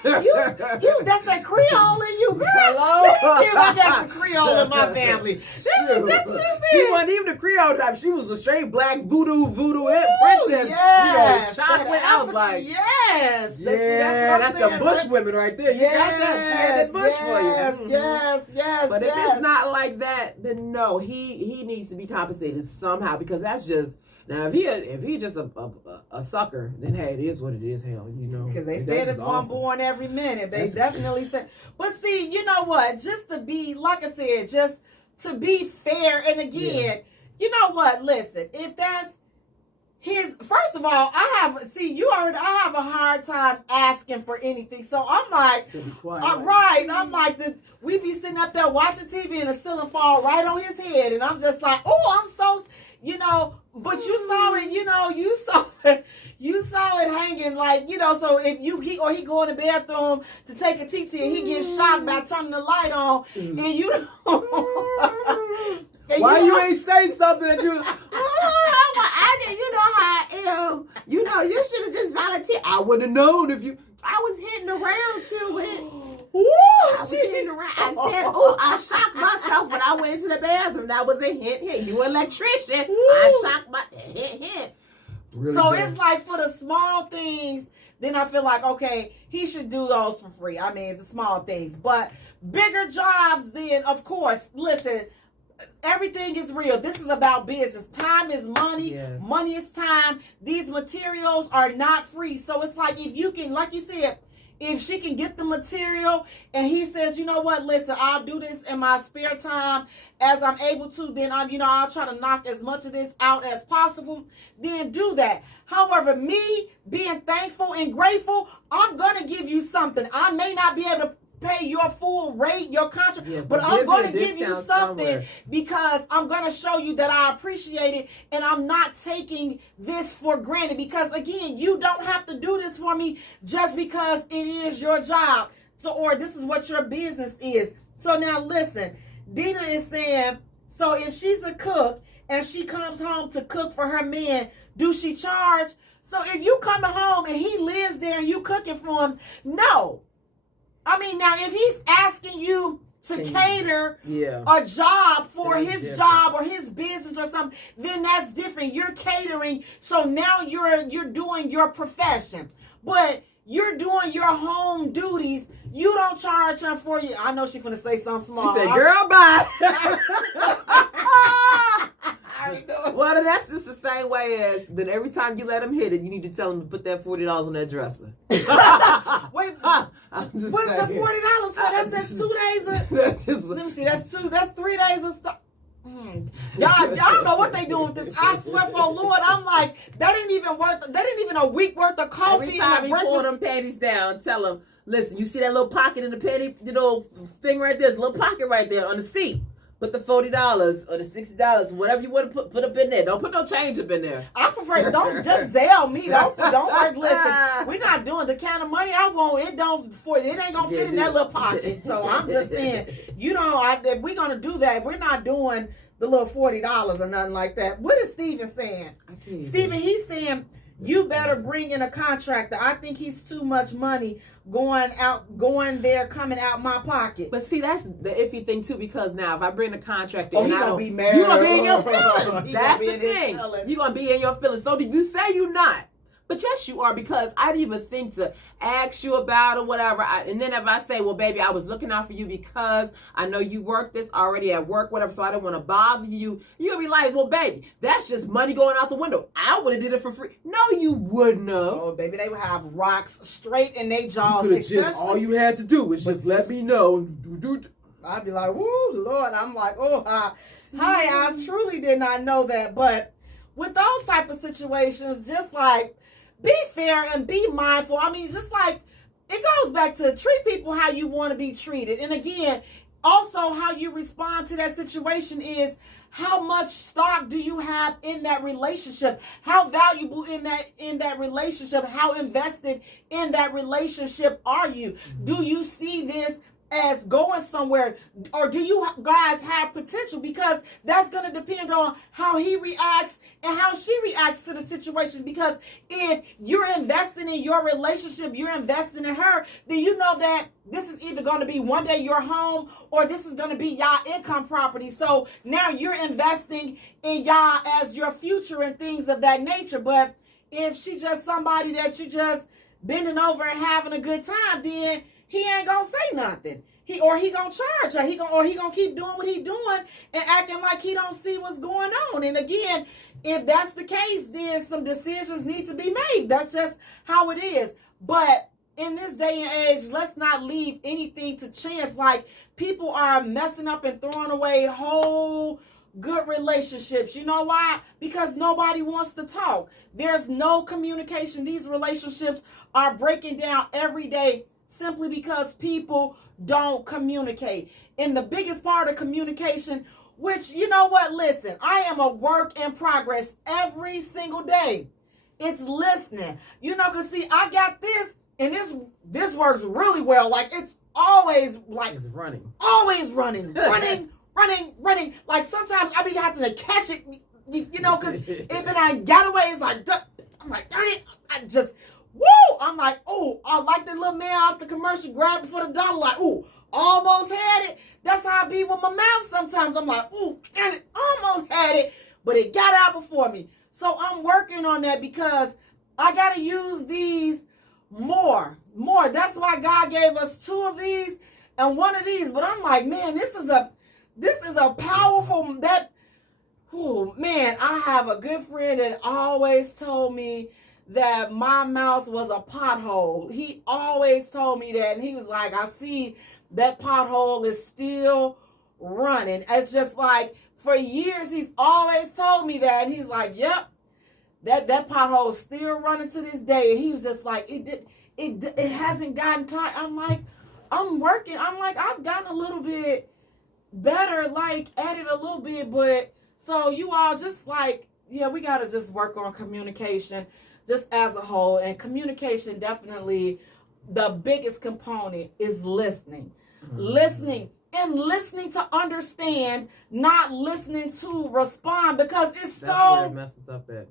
You, that's that Creole in you, girl. Hello? Let me see if I got the Creole in my family. That's what you She said. wasn't even a Creole type. She was a straight black voodoo princess. Yes. You know, shocked when I was like, yes. yeah, that's the bush women right there. You got that. She had that bush for you. Yes. But if it's not like that, then no, he needs to be compensated somehow, because that's just, now if he just a sucker, then hey, it is what it is. Hell, you know, because they said it's one born every minute. They definitely said. But see, you know what? Just to be, like I said, just to be fair, and again, you know what? Listen, if that's first of all, I have a hard time asking for anything. So I'm like, right. I'm like, we be sitting up there watching TV and the ceiling fall right on his head. And I'm just like, oh, I'm so, you know, but you saw it, you know, you saw it hanging, like, you know, so if he go in the bathroom to take a TT and he gets shocked by turning the light on, and you why you ain't say something that you... You know how I am. You know, you should have just volunteered. I would have known if you... I was hitting around to it. I was hitting around. I said, oh, I shocked myself when I went into the bathroom. That was a hint. You electrician. I shocked my hint. Really so good. It's like for the small things, then I feel like, okay, he should do those for free. I mean, the small things. But bigger jobs, then, of course, listen, everything is real. This is about business. Time is money. Yes. Money is time. These materials are not free. So it's like, if you can, like you said, if she can get the material and he says, you know what, listen, I'll do this in my spare time as I'm able to, then I'll try to knock as much of this out as possible, then do that. However, me being thankful and grateful, I'm going to give you something. I may not be able to pay your full rate, your contract, but I'm going to give you something somewhere, because I'm going to show you that I appreciate it, and I'm not taking this for granted, because again, you don't have to do this for me just because it is your job, or this is what your business is. So now listen, Dina is saying, so if she's a cook and she comes home to cook for her man, do she charge? So if you coming home and he lives there and you cooking for him, no. I mean, now, if he's asking you to cater a job for his job or his business or something, then that's different. You're catering, so now you're doing your profession. But you're doing your home duties. You don't charge her for you. I know she's going to say something small. She said, girl, bye. Well, that's just the same way as that every time you let him hit it, you need to tell him to put that $40 on that dresser. Wait, I'm just what's saying. the $40 for? That's 2 days of... Let me see, that's 3 days of stuff. Y'all know what they doing with this. I swear for Lord, I'm like, that ain't even a week worth of coffee. Every time he pull them panties down, tell him, listen, you see that little pocket in the panty, thing right there? There's a little pocket right there on the seat. Put the $40 or the $60, whatever you want to put up in there. Don't put no change up in there. I prefer don't just Zelle me. Don't work. Listen, we're not doing the kind of money I want. It ain't gonna fit in that little pocket. So I'm just saying, if we're gonna do that, we're not doing the little $40 or nothing like that. What is Steven saying? Steven, he's saying you better bring in a contractor. I think he's too much money going there, coming out my pocket. But see, that's the iffy thing too, because now if I bring the contractor, he's gonna be mad. You're gonna be in your feelings. That's the thing. You're gonna be in your feelings. So did you say you're not? But yes, you are, because I didn't even think to ask you about or whatever. And then if I say, well, baby, I was looking out for you because I know you work this already at work, whatever, so I didn't want to bother you. You're going to be like, well, baby, that's just money going out the window. I would have did it for free. No, you wouldn't have. Oh, baby, they would have rocks straight in their jaws. All you had to do was just let me know. I'd be like, woo, Lord. I'm like, hi, I truly did not know that. But with those type of situations, just like, be fair and be mindful. I mean, just like, it goes back to treat people how you want to be treated. And again, also how you respond to that situation is how much stock do you have in that relationship? How valuable in that relationship? How invested in that relationship are you? Do you see this as going somewhere, or do you guys have potential? Because that's going to depend on how he reacts and how she reacts to the situation. Because if you're investing in your relationship, you're investing in her, then you know that this is either going to be one day your home, or this is going to be y'all income property. So now you're investing in y'all as your future and things of that nature. But if she just somebody that you just bending over and having a good time, then he ain't gonna say nothing. He gonna charge her. He gonna keep doing what he doing and acting like he don't see what's going on. And again, if that's the case, then some decisions need to be made. That's just how it is. But in this day and age, let's not leave anything to chance. Like, people are messing up and throwing away whole good relationships. You know why? Because nobody wants to talk. There's no communication. These relationships are breaking down every day, simply because people don't communicate. And the biggest part of communication, which, you know what, listen, I am a work in progress every single day. It's listening. You know, because see, I got this, and this works really well. Like, it's always like, it's running. Always running. Running. Like, sometimes I be having to catch it, you know, because it been I got away. It's like, I'm like, darn it, I just... Woo! I'm like, oh, I like the little man off the commercial, grab it for the dollar, like, ooh, almost had it. That's how I be with my mouth sometimes. I'm like, ooh, damn it, almost had it, but it got out before me. So I'm working on that, because I got to use these more. That's why God gave us 2 of these and 1 of these. But I'm like, man, this is a powerful, I have a good friend that always told me that my mouth was a pothole. He always told me that, and he was like, I see that pothole is still running. It's just like, for years he's always told me that, and he's like, yep, that pothole is still running to this day. And he was just like, it hasn't gotten tired. I'm like, I'm working. I'm like, I've gotten a little bit better, like, at it a little bit. But so you all just like, yeah, we got to just work on communication just as a whole. And communication, definitely the biggest component is listening. Listening to understand, not listening to respond, because that's where it messes up at.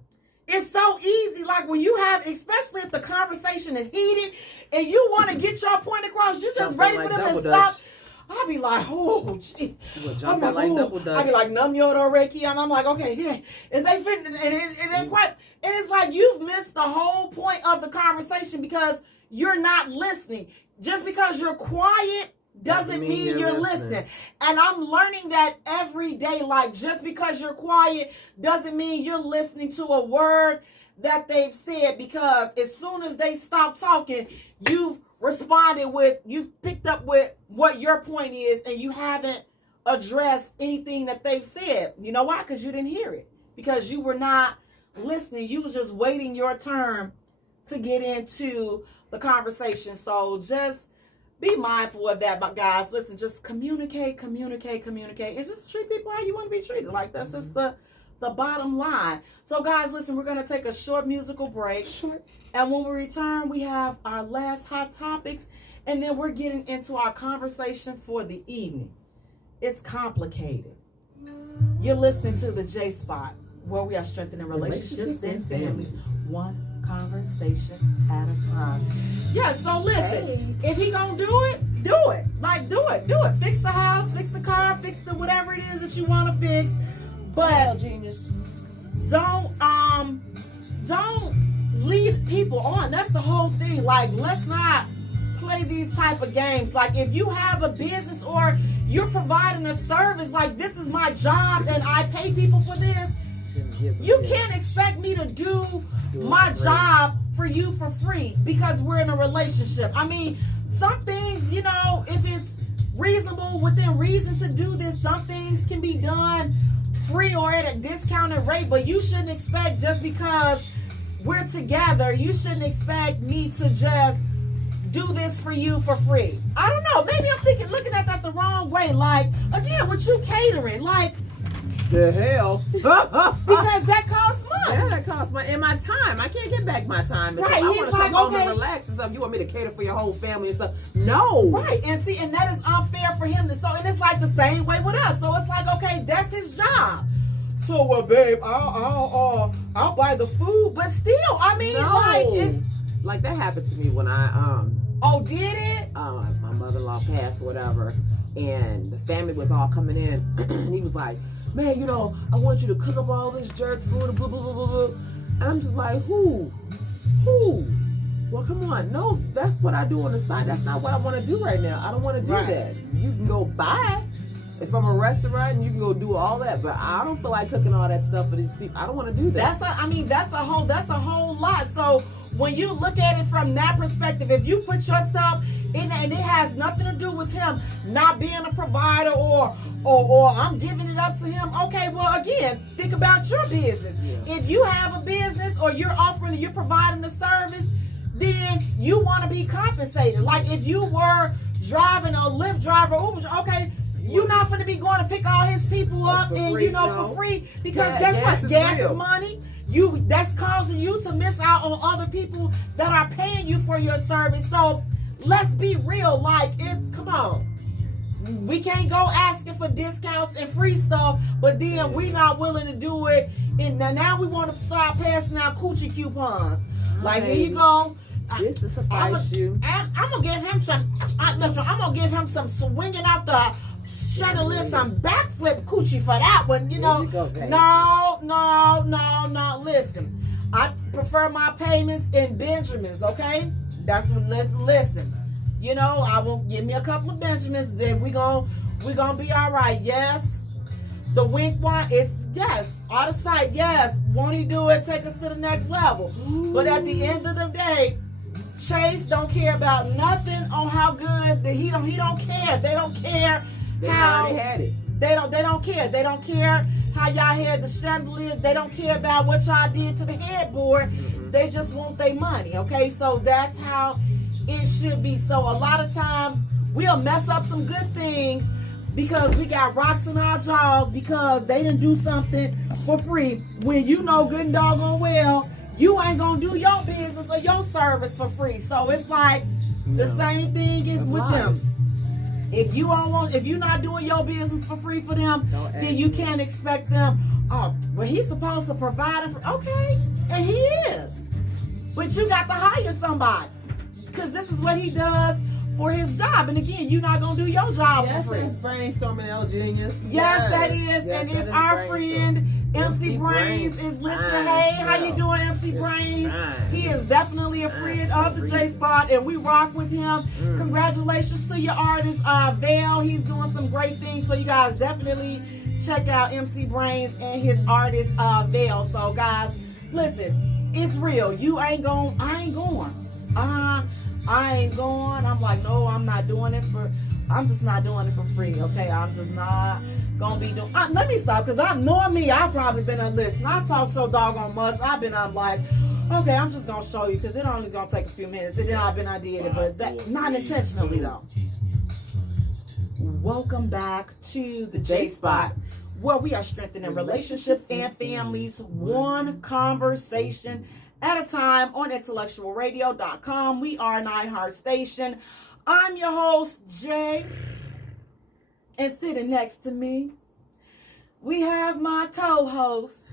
It's so easy, like when you have, especially if the conversation is heated and you want to get your point across, you just ready for them to stop. I'll be like, oh, gee. I'm like, I'll be like, num yodo reiki. And I'm like, okay, yeah. And they fit, and it ain't quite. And it's like you've missed the whole point of the conversation because you're not listening. Just because you're quiet doesn't mean you're listening. And I'm learning that every day. Like, just because you're quiet doesn't mean you're listening to a word that they've said, because as soon as they stop talking, you've responded with, you've picked up with what your point is, and you haven't addressed anything that they've said. You know why? Because you didn't hear it. Because you were not listening. You was just waiting your turn to get into the conversation. So just be mindful of that. But guys, listen, just communicate, and just treat people how you want to be treated. Like, that's just the bottom line. So guys, listen, we're going to take a short musical break. And when we return, we have our last hot topics, and then we're getting into our conversation for the evening. It's complicated. You're listening to the J Spot, where we are strengthening relationships and families, one conversation at a time. Yeah, so listen, if he gonna do it, do it. Like, do it. Fix the house, fix the car, fix the whatever it is that you want to fix. But don't lead people on. That's the whole thing. Like, let's not play these type of games. Like, if you have a business or you're providing a service, like, this is my job and I pay people for this, you can't expect me to do my job for you for free because we're in a relationship. I mean, some things, you know, if it's reasonable, within reason to do this, some things can be done free or at a discounted rate, but you shouldn't expect, just because we're together, you shouldn't expect me to just do this for you for free. I don't know. Maybe I'm looking at that the wrong way. Like, again, with you catering, like, the hell? because that costs money. Yeah, that costs money. And my time. I can't get back my time. Right. So I want to come home and relax and stuff. You want me to cater for your whole family and stuff? No. Right. And see, and that is unfair for him. And it's like the same way with us. So it's like, okay, that's his job. So, well, babe, I'll buy the food, but still, I mean, no. like, it's like that happened to me when I Oh, did it? My mother-in-law passed or whatever, and the family was all coming in, and he was like, man, you know, I want you to cook up all this jerk food, and blah, blah, blah, blah, blah. And I'm just like, who? Well, come on. No, that's what I do on the side. That's not what I want to do right now. I don't want to do that. You can go buy if I'm a restaurant, and you can go do all that, but I don't feel like cooking all that stuff for these people. I don't want to do that. That's a whole lot. So when you look at it from that perspective, if you put yourself in, and it has nothing to do with him not being a provider or I'm giving it up to him. Okay, well, again, think about your business. Yeah. If you have a business or you're providing a service, then you want to be compensated. Like, if you were driving a Lyft driver, Uber, okay, you're not going to be going to pick all his people up and free, for free, because guess what? Gas is money. That's causing you to miss out on other people that are paying you for your service. So let's be real. Like, come on. We can't go asking for discounts and free stuff, but then we not willing to do it. And now we want to start passing out coochie coupons. Like, here you go. This is suffice you. I'm gonna give him some. I'm gonna give him some swinging off the chandelier, some backflip coochie for that one. You know. No. Listen, I prefer my payments in Benjamins. Okay, that's what. Let's listen. You know, I won't give me a couple of Benjamins. Then we gonna be all right. Yes. The wink one is yes. Out of sight. Yes. Won't he do it? Take us to the next level. Ooh. But at the end of the day, Chase don't care about nothing on how good he don't care. They don't care how they had it. They don't care. They don't care how y'all had the chandeliers. They don't care about what y'all did to the headboard. Mm-hmm. They just want their money. Okay, so that's how it should be. So a lot of times we'll mess up some good things because we got rocks in our jaws because they didn't do something for free, when you know good and doggone well you ain't gonna do your business or your service for free. So it's like the same thing is with them. If you're not doing your business for free for them, then you can't expect them. Oh, well, he's supposed to provide it. Okay, and he is, but you got to hire somebody because this is what he does for his job. And again, you're not gonna do your job for free. Yes, that's brainstorming, El Genius. Yes, that is. Yes, and if our friend MC Brains is listening, hey, how you doing, MC Brains? He is definitely a friend of the J Spot, and we rock with him. Congratulations to your artist, Vale. He's doing some great things, so you guys definitely check out MC Brains and his artist, Vale. So guys, listen, it's real. I ain't going. I'm like, no, I'm just not doing it for free. Okay, I'm just not gonna be doing. Let me stop, because I'm knowing me. I've probably been unlistening. I talk so doggone much. I'm like, okay, I'm just gonna show you, because it only gonna take a few minutes, and then I did it, but that not intentionally though. Welcome back to the J Spot, where we are strengthening relationships and families one conversation at a time on intellectualradio.com. We are an iHeart station. I'm your host, Jay, and sitting next to me, we have my co-host,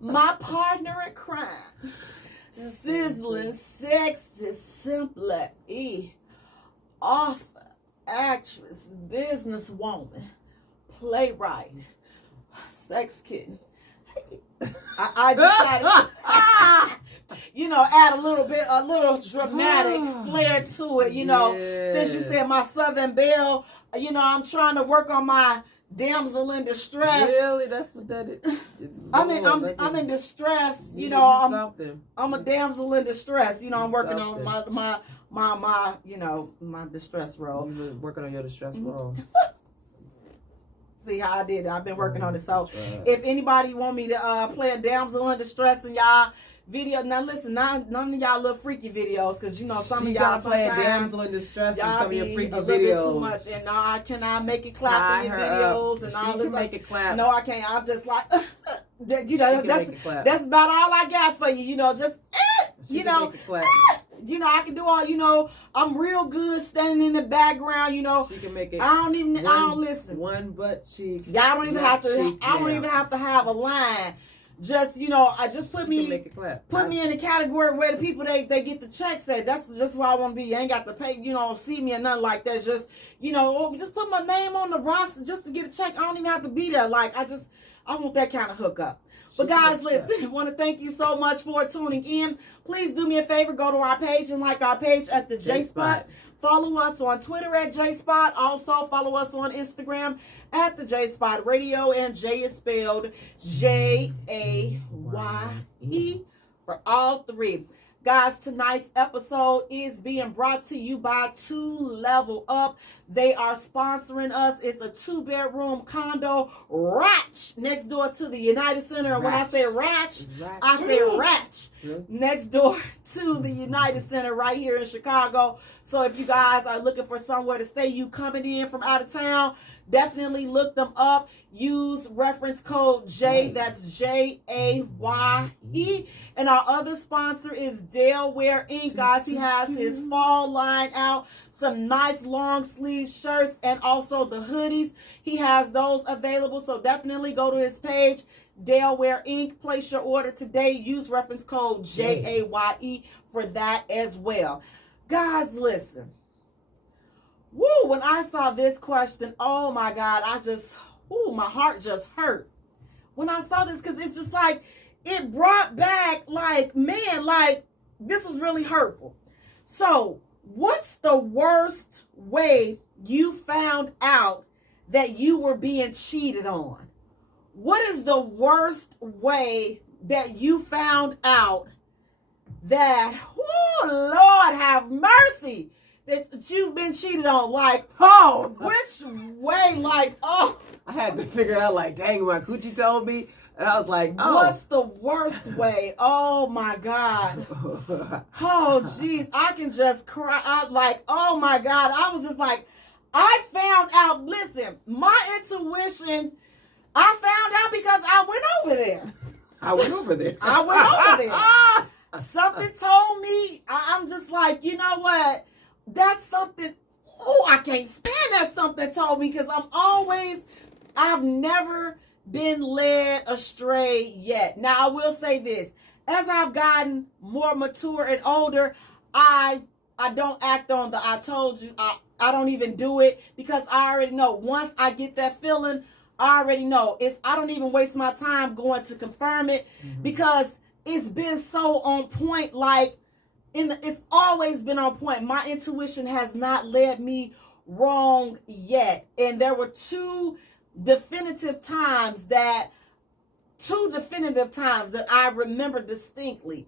my partner in crime, sizzling, sexy, Simpli E, author, actress, businesswoman, playwright, sex kitten. I decided to, add a little dramatic flair to it, since you said my Southern Belle, I'm trying to work on my damsel in distress. Really? That's what that is? I'm in distress, I'm a damsel in distress, I'm working on my distress role. You've been working on your distress role. See how I did it. I've been working on it. So if anybody want me to play a damsel in distress in y'all video, now listen, none of y'all little freaky videos, because some of y'all play a sometimes damsel in distress in y'all some of your be freaky a little bit videos. too much, and no, I cannot make it clap in your videos and all this. Make it clap. No, I can't. I'm just like, that's about all I got for you. Just Make it clap. I can do all, I'm real good standing in the background, She can make it. I don't listen. One butt cheek. Y'all don't even have to, cheek I don't down. even have to have a line. Just, I just put She can me make it clap. me in the category where the people, they get the checks at. That's just where I want to be. You ain't got to pay, see me or nothing like that. Just, just put my name on the roster just to get a check. I don't even have to be there. Like, I want that kind of hookup. But guys, listen, I want to thank you so much for tuning in. Please do me a favor, go to our page and like our page at the J Spot. Follow us on Twitter at J Spot. Also follow us on Instagram at the J Spot Radio, and Jay is spelled Jaye for all three. Guys, tonight's episode is being brought to you by 2 Level Up. They are sponsoring us. It's a 2-bedroom condo, Ratch, next door to the United Center. And when I say Ratch, I say Ratch. Next door to the United Center right here in Chicago. So if you guys are looking for somewhere to stay, you coming in from out of town, definitely look them up. Use reference code J, that's Jaye. And our other sponsor is Delaware Inc. Guys, he has his fall line out. Some nice long sleeve shirts and also the hoodies. He has those available. So definitely go to his page, Delaware Inc. Place your order today. Use reference code Jaye for that as well. Guys, listen. Woo, when I saw this question, oh my God, my heart just hurt. When I saw this, because it's just like, it brought back, this was really hurtful. So, what's the worst way you found out that you were being cheated on? What is the worst way that you found out that, oh Lord have mercy, that you've been cheated on? Which way? I had to figure it out, dang, my coochie told me. And I was like, oh. What's the worst way? Oh, my God. Oh, jeez. I can just cry. Oh, my God. I was just like, I found out. Listen, my intuition, I found out because I went over there. I went over there. Something told me, I'm just like, you know what? That's something, I can't stand that something told me, because I've never been led astray yet. Now, I will say this. As I've gotten more mature and older, I don't act on the I told you. I don't even do it, because I already know. Once I get that feeling, I already know. I don't even waste my time going to confirm it, because it's been so on point. It's always been on point. My intuition has not led me wrong yet. And there were two definitive times that I remember distinctly.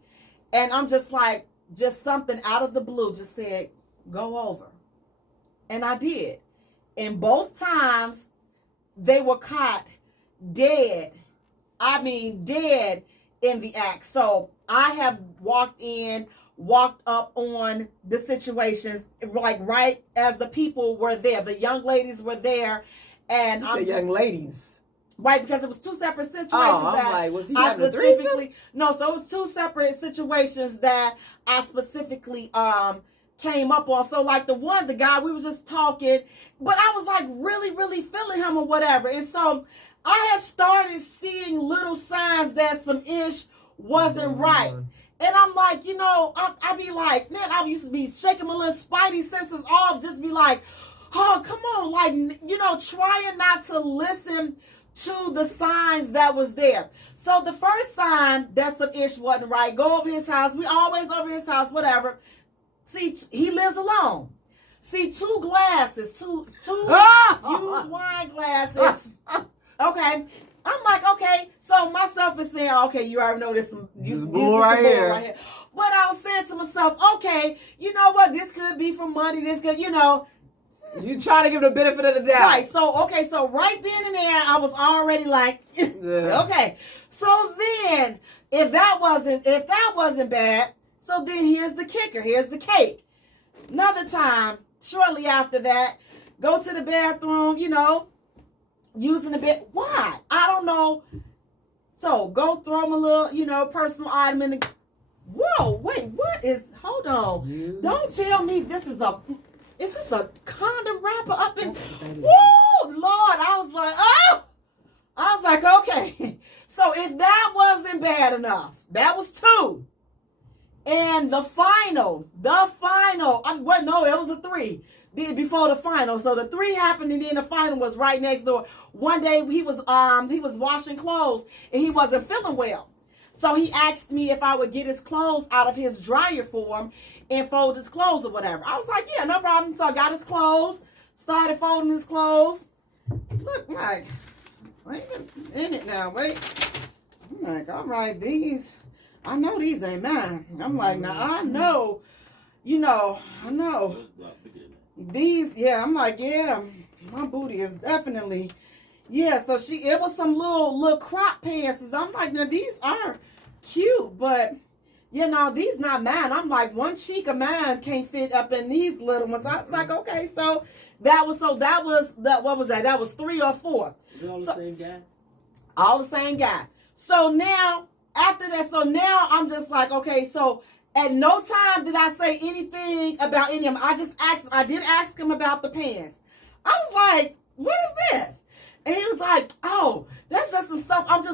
And I'm just like, just something out of the blue just said, go over. And I did. And both times they were caught dead. I mean, dead in the act. So I have walked up on the situations, like right as the people were there. The young ladies were there. And The young ladies. Right, because it was two separate situations. Oh, I'm that like, was he I having a threesome? specifically no, so it was two separate situations that I specifically came up on. So like the guy, we were just talking, but I was like really, really feeling him or whatever. And so I had started seeing little signs that some ish wasn't right. And I'm like, I be like, man, I used to be shaking my little spidey senses off, just be like, oh, come on, like, trying not to listen to the signs that was there. So the first sign that some ish wasn't right, go over his house. We always over his house, whatever. See, he lives alone. See, two glasses, two used wine glasses. Okay. I'm like, okay. So myself is saying, okay, you already know this bull right here. But I was saying to myself, okay, you know what? This could be for money. This could, You trying to give the benefit of the doubt. Right. So, okay. So right then and there, I was already like, okay. So then, if that wasn't bad, so then here's the kicker. Here's the cake. Another time, shortly after that, go to the bathroom, using the bed. Why? I don't know. So go throw my little, personal item in the. Whoa, wait, what is? Hold on. Don't tell me this is a. Is this a condom wrapper up in? Woo, Lord! I was like, okay. So if that wasn't bad enough, that was two. And the final, it was a three. Before the final. So the three happened and then the final was right next door. One day he was washing clothes and he wasn't feeling well. So he asked me if I would get his clothes out of his dryer for him and fold his clothes or whatever. I was like, yeah, no problem. So I got his clothes, started folding his clothes. Look, like, wait a minute now, wait. I'm like, all right, I know these ain't mine. I'm like, now I know, I know. These, yeah, I'm like, yeah, my booty is definitely, yeah. So it was some little crop pants. I'm like, now these are cute, but these not mine. I'm like, one cheek of mine can't fit up in these little ones. I was like, okay, so what was that? That was 3 or 4. They all the same guy? All the same guy. So now, after that, I'm just like, okay, so at no time did I say anything about any of them. I did ask him about the pants. I was like, what is this? And he was like, oh, that's just some stuff. I was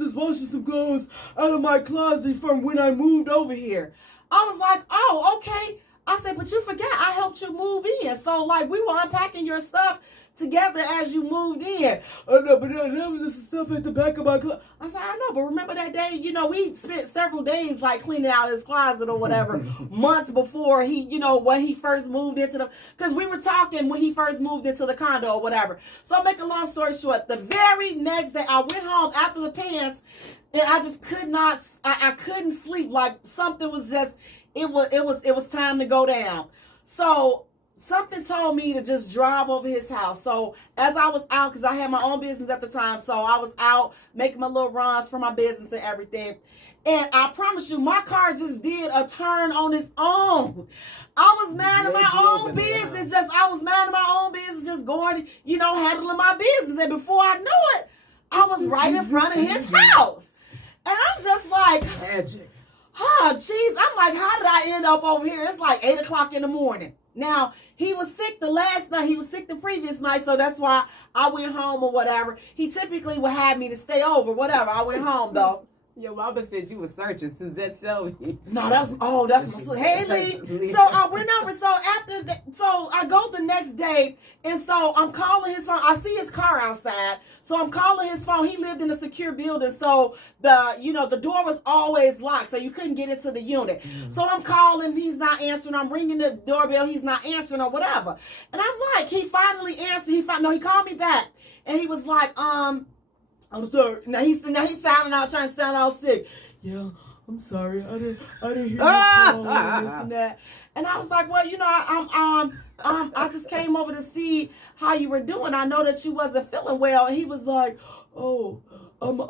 just washing some clothes out of my closet from when I moved over here. I was like, oh, okay. I said, but you forgot I helped you move in. So, like, we were unpacking your stuff together as you moved in. Oh, no, but that was just stuff at the back of my closet. I said, I know, but remember that day, we spent several days, like, cleaning out his closet or whatever, months before he, when he first moved into because we were talking when he first moved into the condo or whatever. So, make a long story short, the very next day, I went home after the pants, and I just could not, I couldn't sleep. Like, something was just, it was time to go down. So, something told me to just drive over his house. So as I was out, because I had my own business at the time, so I was out making my little runs for my business and everything. And I promise you, my car just did a turn on its own. I was minding my own business. I was minding my own business, just going, handling my business. And before I knew it, I was right in front of his house. And I'm just like, Magic. oh, jeez. I'm like, how did I end up over here? It's like 8 o'clock in the morning. Now, he was sick the last night. He was sick the previous night, so that's why I went home or whatever. He typically would have me to stay over, whatever. I went home, though. Your mama said you were searching Suzette Selby. No, that's my sister. Hey, Lee. So I went over. So after that, so I go the next day, and so I'm calling his phone. I see his car outside. So I'm calling his phone. He lived in a secure building, so the door was always locked, so you couldn't get into the unit. So I'm calling. He's not answering. I'm ringing the doorbell. He's not answering or whatever. And I'm like, he finally answered. He called me back, and he was like, I'm sorry. Now he's sounding out, trying to sound all sick. Yeah, I'm sorry, I didn't hear you call and this and that. And I was like, well, you know, I just came over to see how you were doing. I know that you wasn't feeling well. And he was like, oh, I'm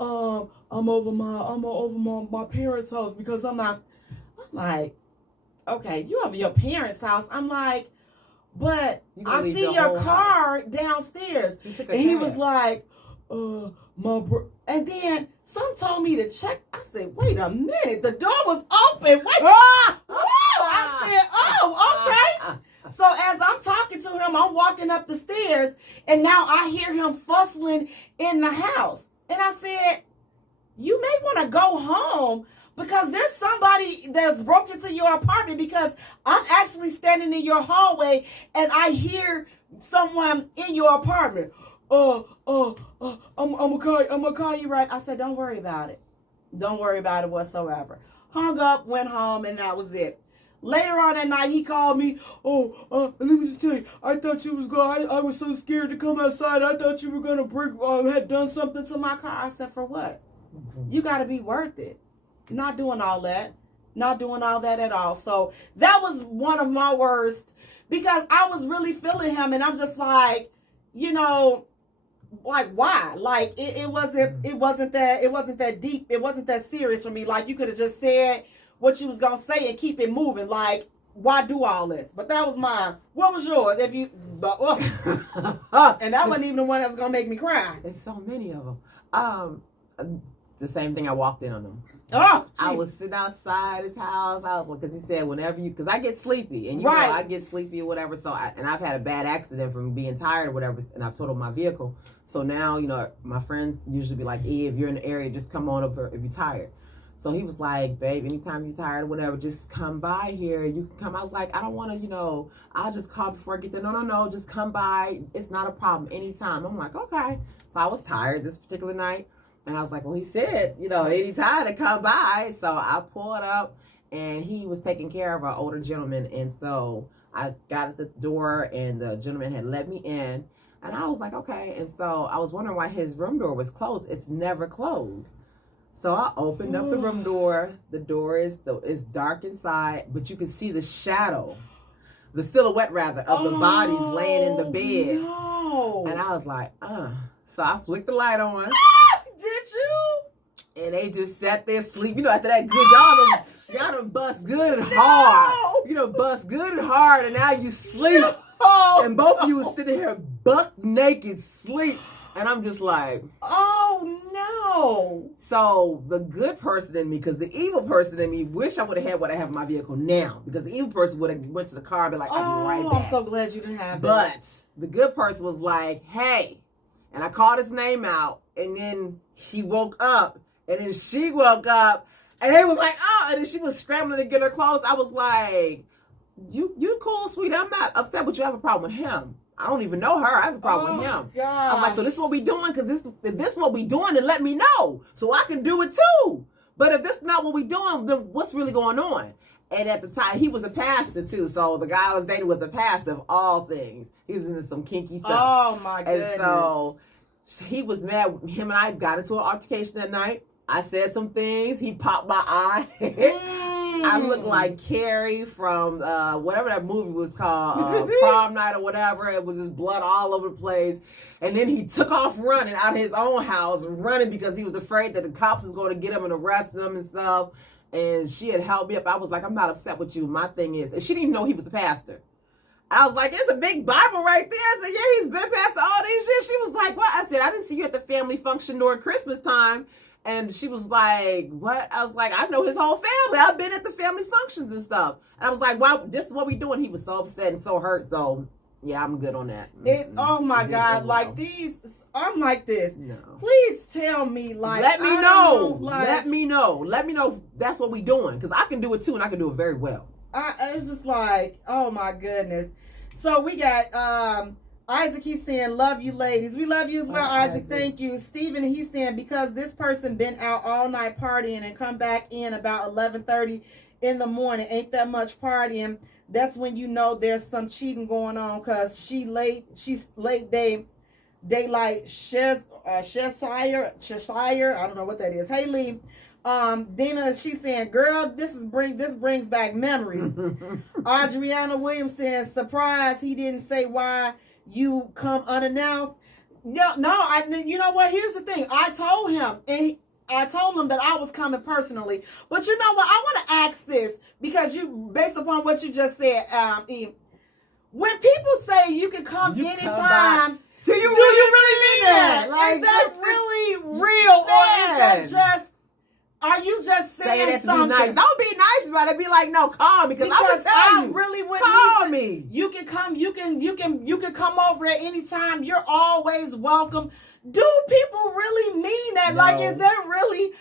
over my parents' house because I'm like, okay, you over your parents' house. I'm like, but I see your car downstairs. And he was like, and then some told me to check. I said, wait a minute, the door was open. Wait. I said, oh, okay. So as I'm talking to him, I'm walking up the stairs, and now I hear him fussing in the house. And I said, you may want to go home because there's somebody that's broke into your apartment, because I'm actually standing in your hallway and I hear someone in your apartment. I'm gonna call you right. I said, don't worry about it. Don't worry about it whatsoever. Hung up, went home, and that was it. Later on that night, he called me. Let me just tell you, I thought you was going. I was so scared to come outside. I thought you were gonna had done something to my car. I said, for what? You got to be worth it. Not doing all that. Not doing all that at all. So that was one of my worst, because I was really feeling him, and I'm just like, you know, like, why? Like, it wasn't that deep. It wasn't that serious for me. Like, you could have just said what you was gonna say and keep it moving. Like, why do all this? But that was mine. What was yours? If you, and that wasn't even the one that was gonna make me cry. There's so many of them. The same thing. I walked in on them. Oh, geez. I was sitting outside his house. I was like, because he said whenever you, because I get sleepy, and you right. know I get sleepy or whatever. So and I've had a bad accident from being tired or whatever, and I've totaled my vehicle. So now, you know, my friends usually be like, if you're in the area, just come on over if you're tired. So he was like, babe, anytime you're tired or whatever, just come by here. You can come. I was like, I don't want to, you know, I'll just call before I get there. No, just come by. It's not a problem anytime. I'm like, okay. So I was tired this particular night. And I was like, well, he said, you know, anytime to come by. So I pulled up, and he was taking care of an older gentleman. And so I got at the door, and the gentleman had let me in. And I was like, okay. And so I was wondering why his room door was closed. It's never closed. So I opened up the room door. The door is dark inside, but you can see the shadow, the silhouette rather, of the bodies laying in the bed. No. And I was like, So I flicked the light on. Did you? And they just sat there sleep. You know, after that good, y'all done bust good and hard. You know, bust good and hard, and now you sleep. No. And both of you was sitting here buck naked sleep. And I'm just like, oh no. So the good person in me, because the evil person in me wish I would have had what I have in my vehicle now. Because the evil person would have went to the car and be like, I'll be right back. I'm so glad you didn't have that. But the good person was like, hey. And I called his name out, and then she woke up, and then she woke up, and they was like, oh, and then she was scrambling to get her clothes. I was like, you cool, sweetie. I'm not upset with you. I have a problem with him. I don't even know her. I have a problem with him. Gosh. I was like, so this is what we doing? Because if this is what we doing, then let me know so I can do it too. But if this is not what we doing, then what's really going on? And at the time, he was a pastor too. So the guy I was dating was a pastor of all things. He was into some kinky stuff. Oh my goodness. And so he was mad. Him and I got into an altercation that night. I said some things. He popped my eye. I looked like Carrie from whatever that movie was called, Prom Night or whatever. It was just blood all over the place. And then he took off running out of his own house, running because he was afraid that the cops was going to get him and arrest him and stuff. And she had helped me up. I was like, I'm not upset with you. My thing is, and she didn't even know he was a pastor. I was like, there's a big Bible right there. I said, yeah, he's been a pastor all these years. She was like, what? I said, I didn't see you at the family function during Christmas time. And she was like, what? I was like, I know his whole family. I've been at the family functions and stuff. And I was like, wow, this is what we doing. He was so upset and so hurt. So, yeah, I'm good on that. Oh, my God. Like, these, I'm like this. No. Please tell me, like, let me I know. don't, like, let me know. Let me know that's what we doing. Because I can do it too, and I can do it very well. It's just like, oh, my goodness. So, we got, Isaac, he's saying, love you ladies. We love you as well, Isaac. Thank you. Stephen, he's saying, because this person been out all night partying and come back in about 11:30 in the morning. Ain't that much partying. That's when you know there's some cheating going on, because she's late daylight Cheshire. I don't know what that is. Hey, Lee. Dina, she's saying, girl, this brings back memories. Adriana Williams saying, surprise, he didn't say why you come unannounced. No, you know what? Here's the thing. I told him that I was coming personally. But you know what? I want to ask this because based upon what you just said, Eve, when people say you can come anytime, do you really mean that? Like, is that really real, or is that just? Are you just saying something? Nice. Don't be nice about it. Be like, no, call me because I would tell you. Really would call me. You can come. You can come over at any time. You're always welcome. Do people really mean that? No. Like, is that really?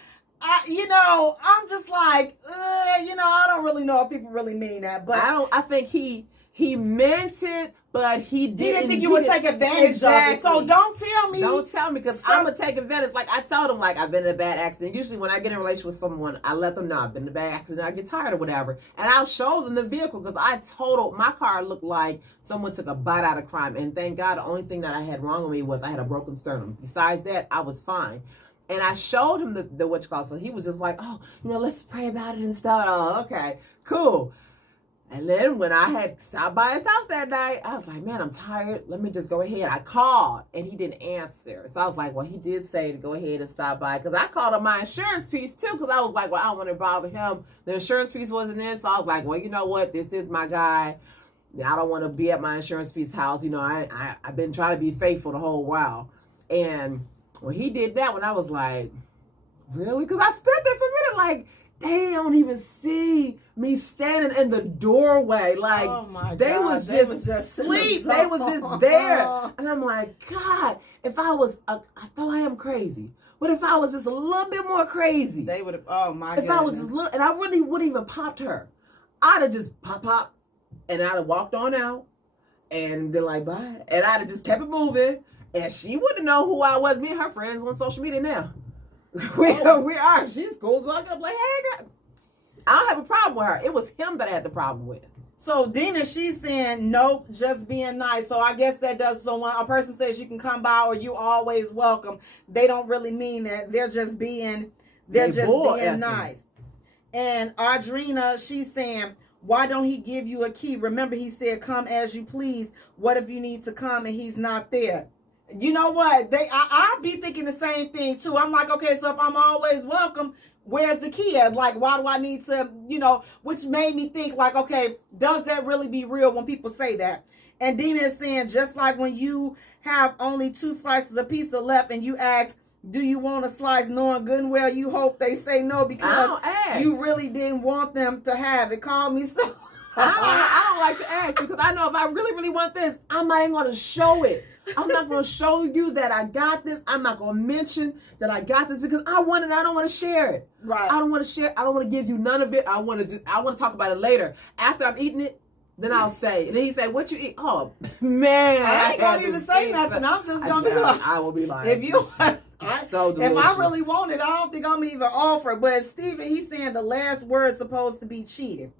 I'm just like, I don't really know if people really mean that. But I think he meant it. But he didn't think you would take advantage of it. So don't tell me. Don't tell me because I'm going to take advantage. Like I told him, like I've been in a bad accident. Usually when I get in a relationship with someone, I let them know I've been in a bad accident. I get tired or whatever. And I'll show them the vehicle because my car looked like someone took a bite out of crime. And thank God the only thing that I had wrong with me was I had a broken sternum. Besides that, I was fine. And I showed him the what you call. So he was just like, oh, let's pray about it and stuff. Oh, okay, cool. And then when I had stopped by his house that night, I was like, man, I'm tired. Let me just go ahead. I called, and he didn't answer. So I was like, well, he did say to go ahead and stop by. Because I called on my insurance piece, too, because I was like, well, I don't want to bother him. The insurance piece wasn't in, so I was like, well, you know what? This is my guy. I don't want to be at my insurance piece house. I've been trying to be faithful the whole while. And when he did that, when I was like, really? Because I stood there for a minute like, they don't even see me standing in the doorway. Like, they was just asleep. They was just there. And I'm like, God, if I was, I thought I am crazy. But if I was just a little bit more crazy. They would have, oh my God. If I was just little, and I really wouldn't even popped her. I'd have just pop, and I'd have walked on out and been like, bye. And I'd have just kept it moving. And she wouldn't know who I was. Me and her friends on social media now. We are. She's cool. So I'm like, hey, girl. I don't have a problem with her. It was him that I had the problem with. So Dina, she's saying, nope, just being nice. So I guess that does. So when a person says you can come by or you always welcome, they don't really mean that. They're just being nice. And Audrina, she's saying, why don't he give you a key? Remember, he said, come as you please. What if you need to come and he's not there? You know what? I'll be thinking the same thing too. I'm like, okay, so if I'm always welcome, where's the key at? Like, why do I need to, which made me think like, okay, does that really be real when people say that? And Dina is saying, just like when you have only 2 slices of pizza left and you ask, do you want a slice, knowing good and well you hope they say no because you really didn't want them to have it. Call me so. I don't like to ask because I know if I really, really want this, I'm not even going to show it. I'm not going to show you that I got this. I'm not going to mention that I got this because I want it. I don't want to share it. Right. I don't want to share. I don't want to give you none of it. I want to talk about it later. After I've eaten it, then I'll say. And then he say, what you eat? Oh, man. I ain't going to even say nothing. I'm just going to be like. I will be like. If you so delicious. If I really want it, I don't think I'm even offer. But Stephen, he's saying the last word's supposed to be cheated.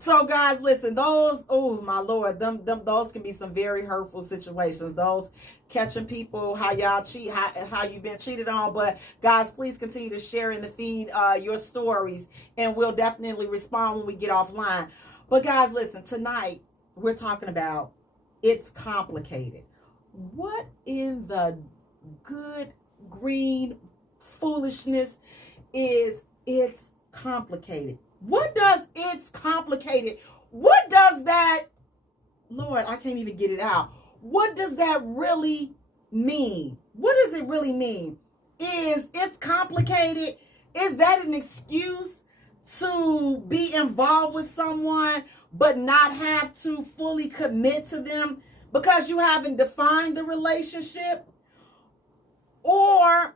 So guys, listen, those, oh my Lord, those can be some very hurtful situations. Those catching people, how y'all cheat, how you've been cheated on. But guys, please continue to share in the feed your stories, and we'll definitely respond when we get offline. But guys, listen, tonight we're talking about it's complicated. What in the good green foolishness is it's complicated? What does it's complicated? What does that, Lord, I can't even get it out. What does that really mean? What does it really mean? Is it's complicated? Is that an excuse to be involved with someone but not have to fully commit to them because you haven't defined the relationship? Or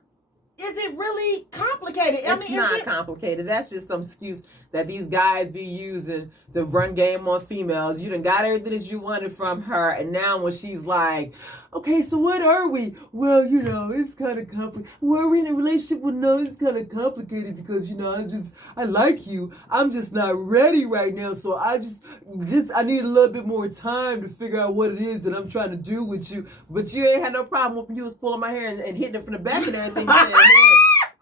is it really complicated? It's not complicated. That's just some excuse that these guys be using to run game on females. You done got everything that you wanted from her, and now when she's like, okay, so what are we? Well, it's kind of complicated. Were we in a relationship? Well, no, it's kind of complicated because, I like you. I'm just not ready right now, so I need a little bit more time to figure out what it is that I'm trying to do with you. But you ain't had no problem when you was pulling my hair and hitting it from the back and everything.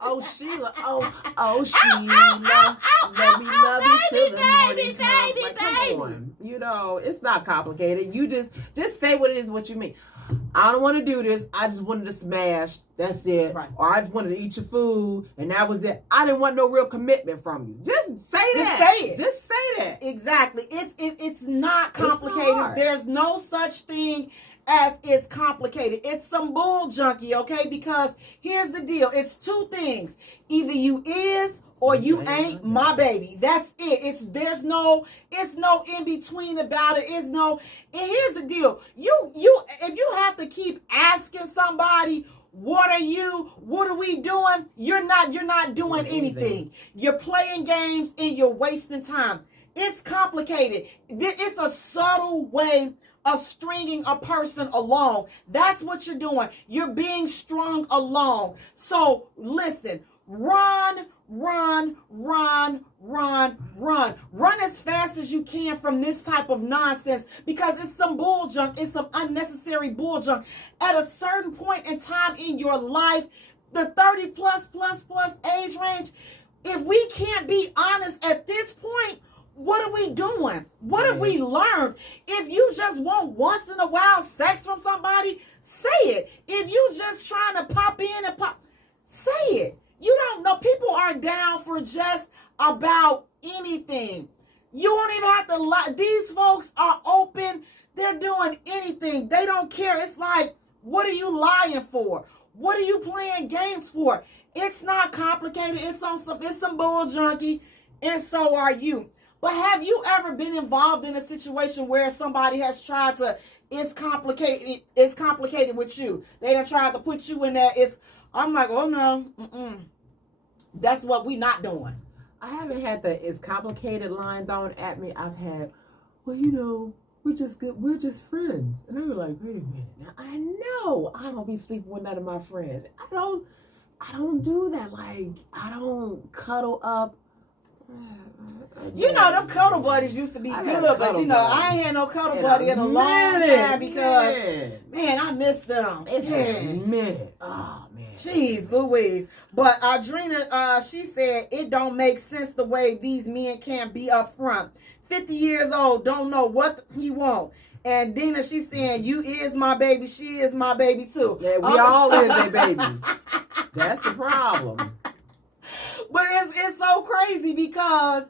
Oh, Sheila. Oh, Sheila. Let me love you till the morning comes. Like, come on. You know, it's not complicated. You just say what it is, what you mean. I don't want to do this. I just wanted to smash. That's it. Right. Or I just wanted to eat your food, and that was it. I didn't want no real commitment from you. Just say that. Just say it. Just say that. Exactly. It's not It's not complicated. hard. There's no such thing as it's complicated. It's some bull junkie, okay? Because here's the deal. It's two things. Either you is or you ain't my baby. That's it. It's no in between about it. It's no. And here's the deal. You if you have to keep asking somebody, what are we doing? You're not doing anything. You're playing games and you're wasting time. It's complicated. It's a subtle way of stringing a person along. That's what you're doing. You're being strung along. So listen, run as fast as you can from this type of nonsense, because it's some bull junk. It's some unnecessary bull junk. At a certain point in time in your life, the 30 plus age range, if we can't be honest at this point, what are we doing? What have we learned? If you just want once in a while sex from somebody, say it. If you just trying to pop in and pop, say it. You don't know. People are down for just about anything. You won't even have to lie. These folks are open. They're doing anything. They don't care. It's like, what are you lying for? What are you playing games for? It's not complicated. It's some bull junkie, and so are you. But have you ever been involved in a situation where somebody has tried to, it's complicated with you? They done tried to put you in there. I'm like, oh no, that's what we not doing. I haven't had the "it's complicated" line thrown at me. I've had, well, you know, we're just good. We're just friends. And they were like, wait a minute. Now, I know I don't be sleeping with none of my friends. I don't do that. Like, I don't cuddle up. You know, them cuddle buddies used to be good, but you know, I ain't had no cuddle buddy in a long time because, man, I miss them. It's a minute. Oh, man. Jeez Louise. But Audrina, she said, it don't make sense the way these men can't be up front. 50 years old, don't know what he want. And Dina, she's saying, you is my baby, she is my baby too. Yeah, we all is their babies. That's the problem. But it's so crazy because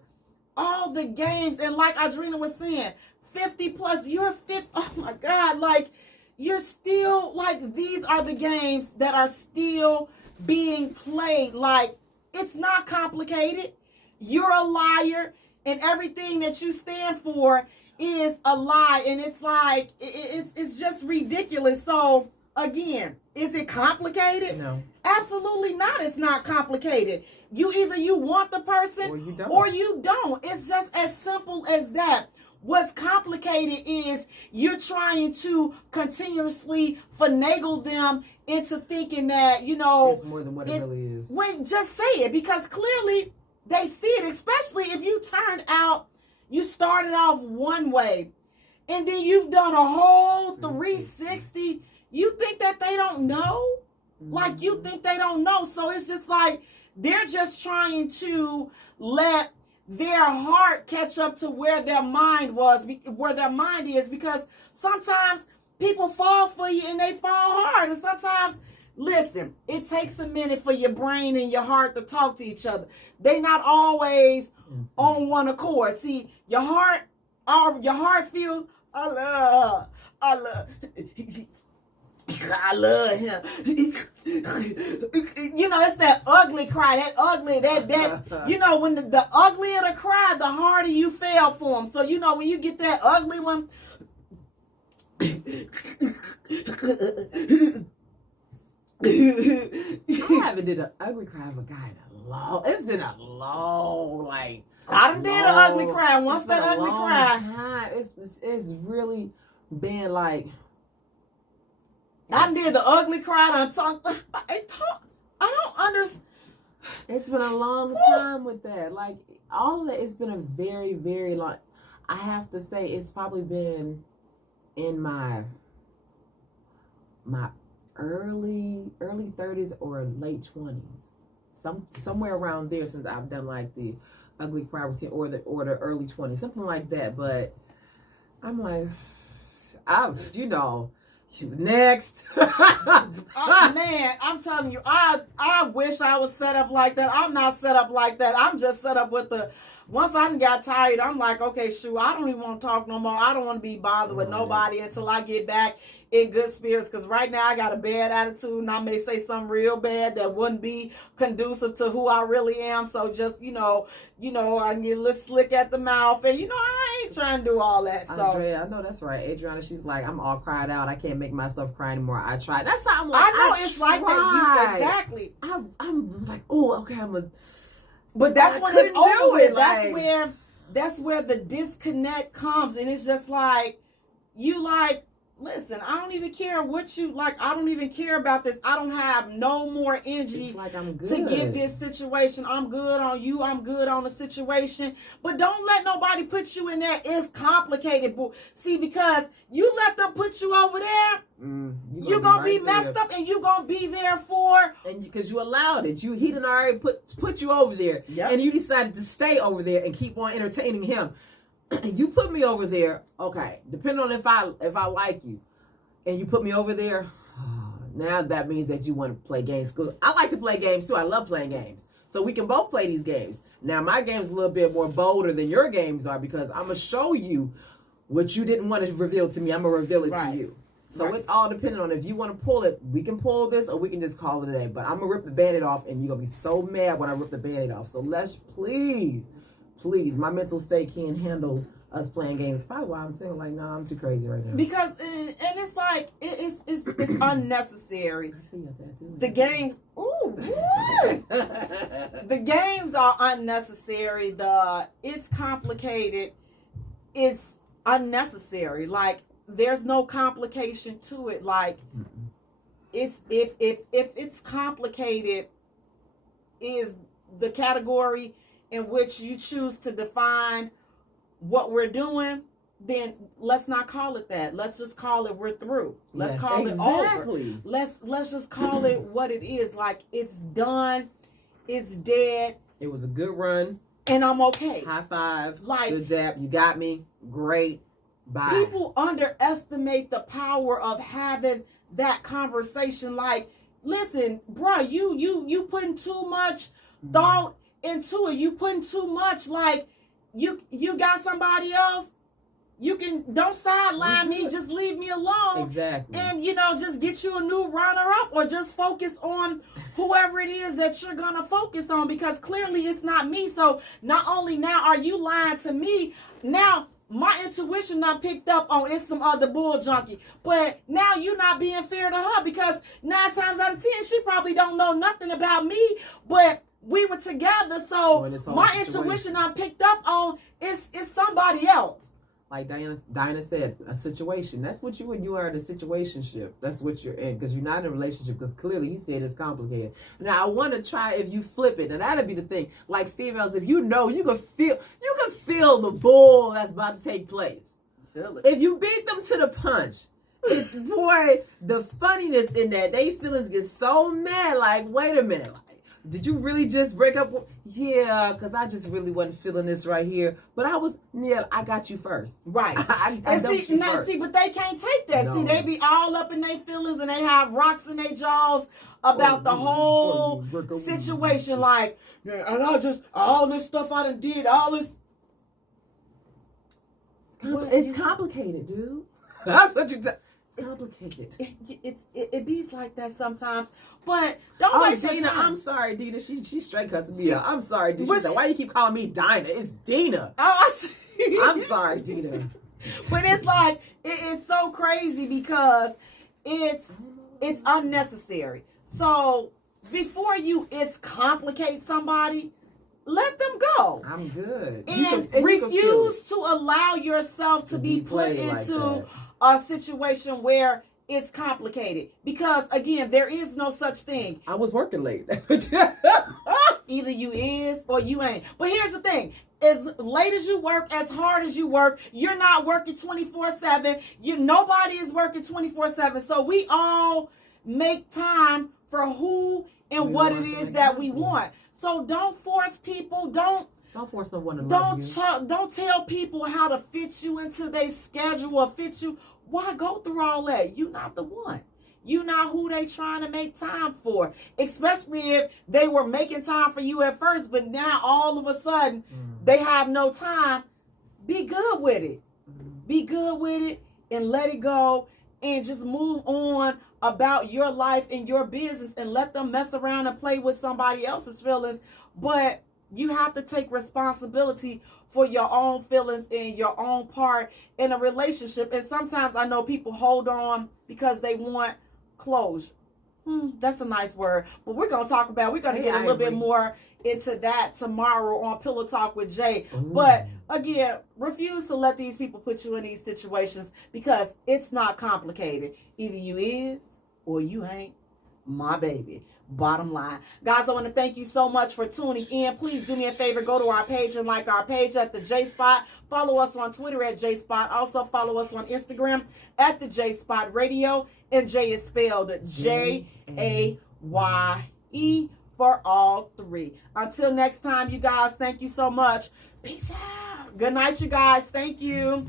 all the games, and like Audrina was saying, 50 plus, you're 50, oh my God, like, you're still, like, these are the games that are still being played. Like, it's not complicated. You're a liar, and everything that you stand for is a lie, and it's like, it's just ridiculous. So, again, is it complicated? No. Absolutely not. It's not complicated. Either you want the person or you don't. It's just as simple as that. What's complicated is you're trying to continuously finagle them into thinking that, you know, it's more than what it really is. Wait, just say it, because clearly they see it, especially if you started off one way and then you've done a whole 360. You think that they don't know? Like, you think they don't know. So it's just like they're just trying to let their heart catch up to where their mind is, because sometimes people fall for you and they fall hard, and sometimes, listen, it takes a minute for your brain and your heart to talk to each other. They're not always on one accord. See, your heart feels, I love him. You know, it's that ugly cry. That you know, when the uglier the cry, the harder you fell for him. So, you know, when you get that ugly one, I haven't did an ugly cry of a guy in a long. It's been a long, like. I done did an ugly cry. Once that ugly cry, time. It's really been like. I did the ugly cry. I don't understand. It's been a long time with that. Like, all of that, it's been a very, very long. I have to say, it's probably been in my early 30s or late 20s. somewhere around there since I've done like the ugly cry routine or the early 20s, something like that. But I'm like, next. Man, I'm telling you, I wish I was set up like that. I'm not set up like that. I'm just set up with once I got tired, I'm like, okay, shoot, I don't even want to talk no more. I don't want to be bothered with nobody until I get back in good spirits. Because right now I got a bad attitude and I may say something real bad that wouldn't be conducive to who I really am. So just, I can get a little slick at the mouth. And, I ain't trying to do all that. So Andrea, I know that's right. Adriana, she's like, I'm all cried out. I can't make myself cry anymore. I tried. That's how I'm like, I know it's like that. Exactly. I was like, oh, okay, But that's when it's over with. That's where the disconnect comes, and it's just like listen, I don't even care what you like. I don't even care about this. I don't have no more energy to give this situation. I'm good on you. I'm good on the situation. But don't let nobody put you in there. It's complicated. See, because you let them put you over there, you're going to be messed up, and you're going to be there for... And because you allowed it. He done already put you over there. Yep. And you decided to stay over there and keep on entertaining him. You put me over there, okay, depending on if I like you, and you put me over there, now that means that you want to play games. Because I like to play games too. I love playing games. So we can both play these games. Now my game's a little bit more bolder than your games are because I'm going to show you what you didn't want to reveal to me. I'm going to reveal it to you. So it's all dependent on if you want to pull it, we can pull this or we can just call it a day. But I'm going to rip the Band-Aid off and you're going to be so mad when I rip the Band-Aid off. So let's please, my mental state can't handle us playing games. Probably why I'm saying like, no, I'm too crazy right now. Because and it's like it's unnecessary. The games, the games are unnecessary. It's complicated. It's unnecessary. Like there's no complication to it. Like it's if it's complicated, is the category in which you choose to define what we're doing, then let's not call it that. Let's just call it we're through. Let's call it over. Let's just call it what it is. Like it's done. It's dead. It was a good run. And I'm okay. High five. Like good dap. You got me. Great. Bye. People underestimate the power of having that conversation. Like, listen, bro, you putting too much thought into it. You putting too much, like, you got somebody else. You don't sideline me. Just leave me alone. Exactly. And, just get you a new runner-up or just focus on whoever it is that you're going to focus on, because clearly it's not me. So not only now are you lying to me, now my intuition not picked up on it's some other bull junkie. But now you're not being fair to her, because 9 times out of 10, she probably don't know nothing about me, but we were together, so my intuition I picked up on is somebody else. Like Dinah said, a situation. That's what you are in a situationship. That's what you're in, because you're not in a relationship, because clearly he said it's complicated. Now I want to try if you flip it, and that'd be the thing. Like females, if you can feel the bull that's about to take place. Feel it. If you beat them to the punch, it's boy, the funniness in that. They feelings get so mad, like, wait a minute. Did you really just break up? Yeah, because I just really wasn't feeling this right here. But I got you first. Right. I see, but they can't take that. No. See, they be all up in their feelings and they have rocks in their jaws about the whole situation. Like, and all this stuff I done did, all this. It's complicated, dude. That's what you tell. It's complicated. It be like that sometimes. But don't waste your Dina, time. I'm sorry, Dina. She straight cussing me out. I'm sorry, Dina. She said, why you keep calling me Dinah? It's Dina. I'm sorry, Dina. But it's like, it's so crazy because it's unnecessary. So before you complicate somebody, let them go. I'm good. And refuse to allow yourself to be put into a situation where it's complicated, because again, there is no such thing. I was working late. That's what you either you is or you ain't. But here's the thing. As late as you work, as hard as you work, you're not working 24/7. Nobody is working 24/7. So we all make time for who and what it is that we want. So don't force people. Don't force someone to love you. Don't tell people how to fit you into their schedule or fit you. Why go through all that? You're not the one. You're not who they trying to make time for. Especially if they were making time for you at first, but now all of a sudden they have no time. Be good with it. Be good with it and let it go and just move on about your life and your business and let them mess around and play with somebody else's feelings. But you have to take responsibility for your own feelings and your own part in a relationship. And sometimes I know people hold on because they want closure. That's a nice word. But we're going to get a little bit more into that tomorrow on Pillow Talk with Jay. Ooh. But again, refuse to let these people put you in these situations because it's not complicated. Either you is or you ain't my baby. Bottom line. Guys, I want to thank you so much for tuning in. Please do me a favor. Go to our page and like our page at the J Spot. Follow us on Twitter at J Spot. Also follow us on Instagram at the J Spot Radio. And Jay is spelled Jaye for all three. Until next time, you guys, thank you so much. Peace out. Good night, you guys. Thank you.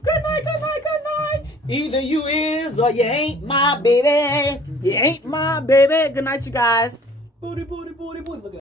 Good night, good night, good night. Either you is or you ain't my baby. You ain't my baby. Good night, you guys. Booty, booty, booty, booty. Look at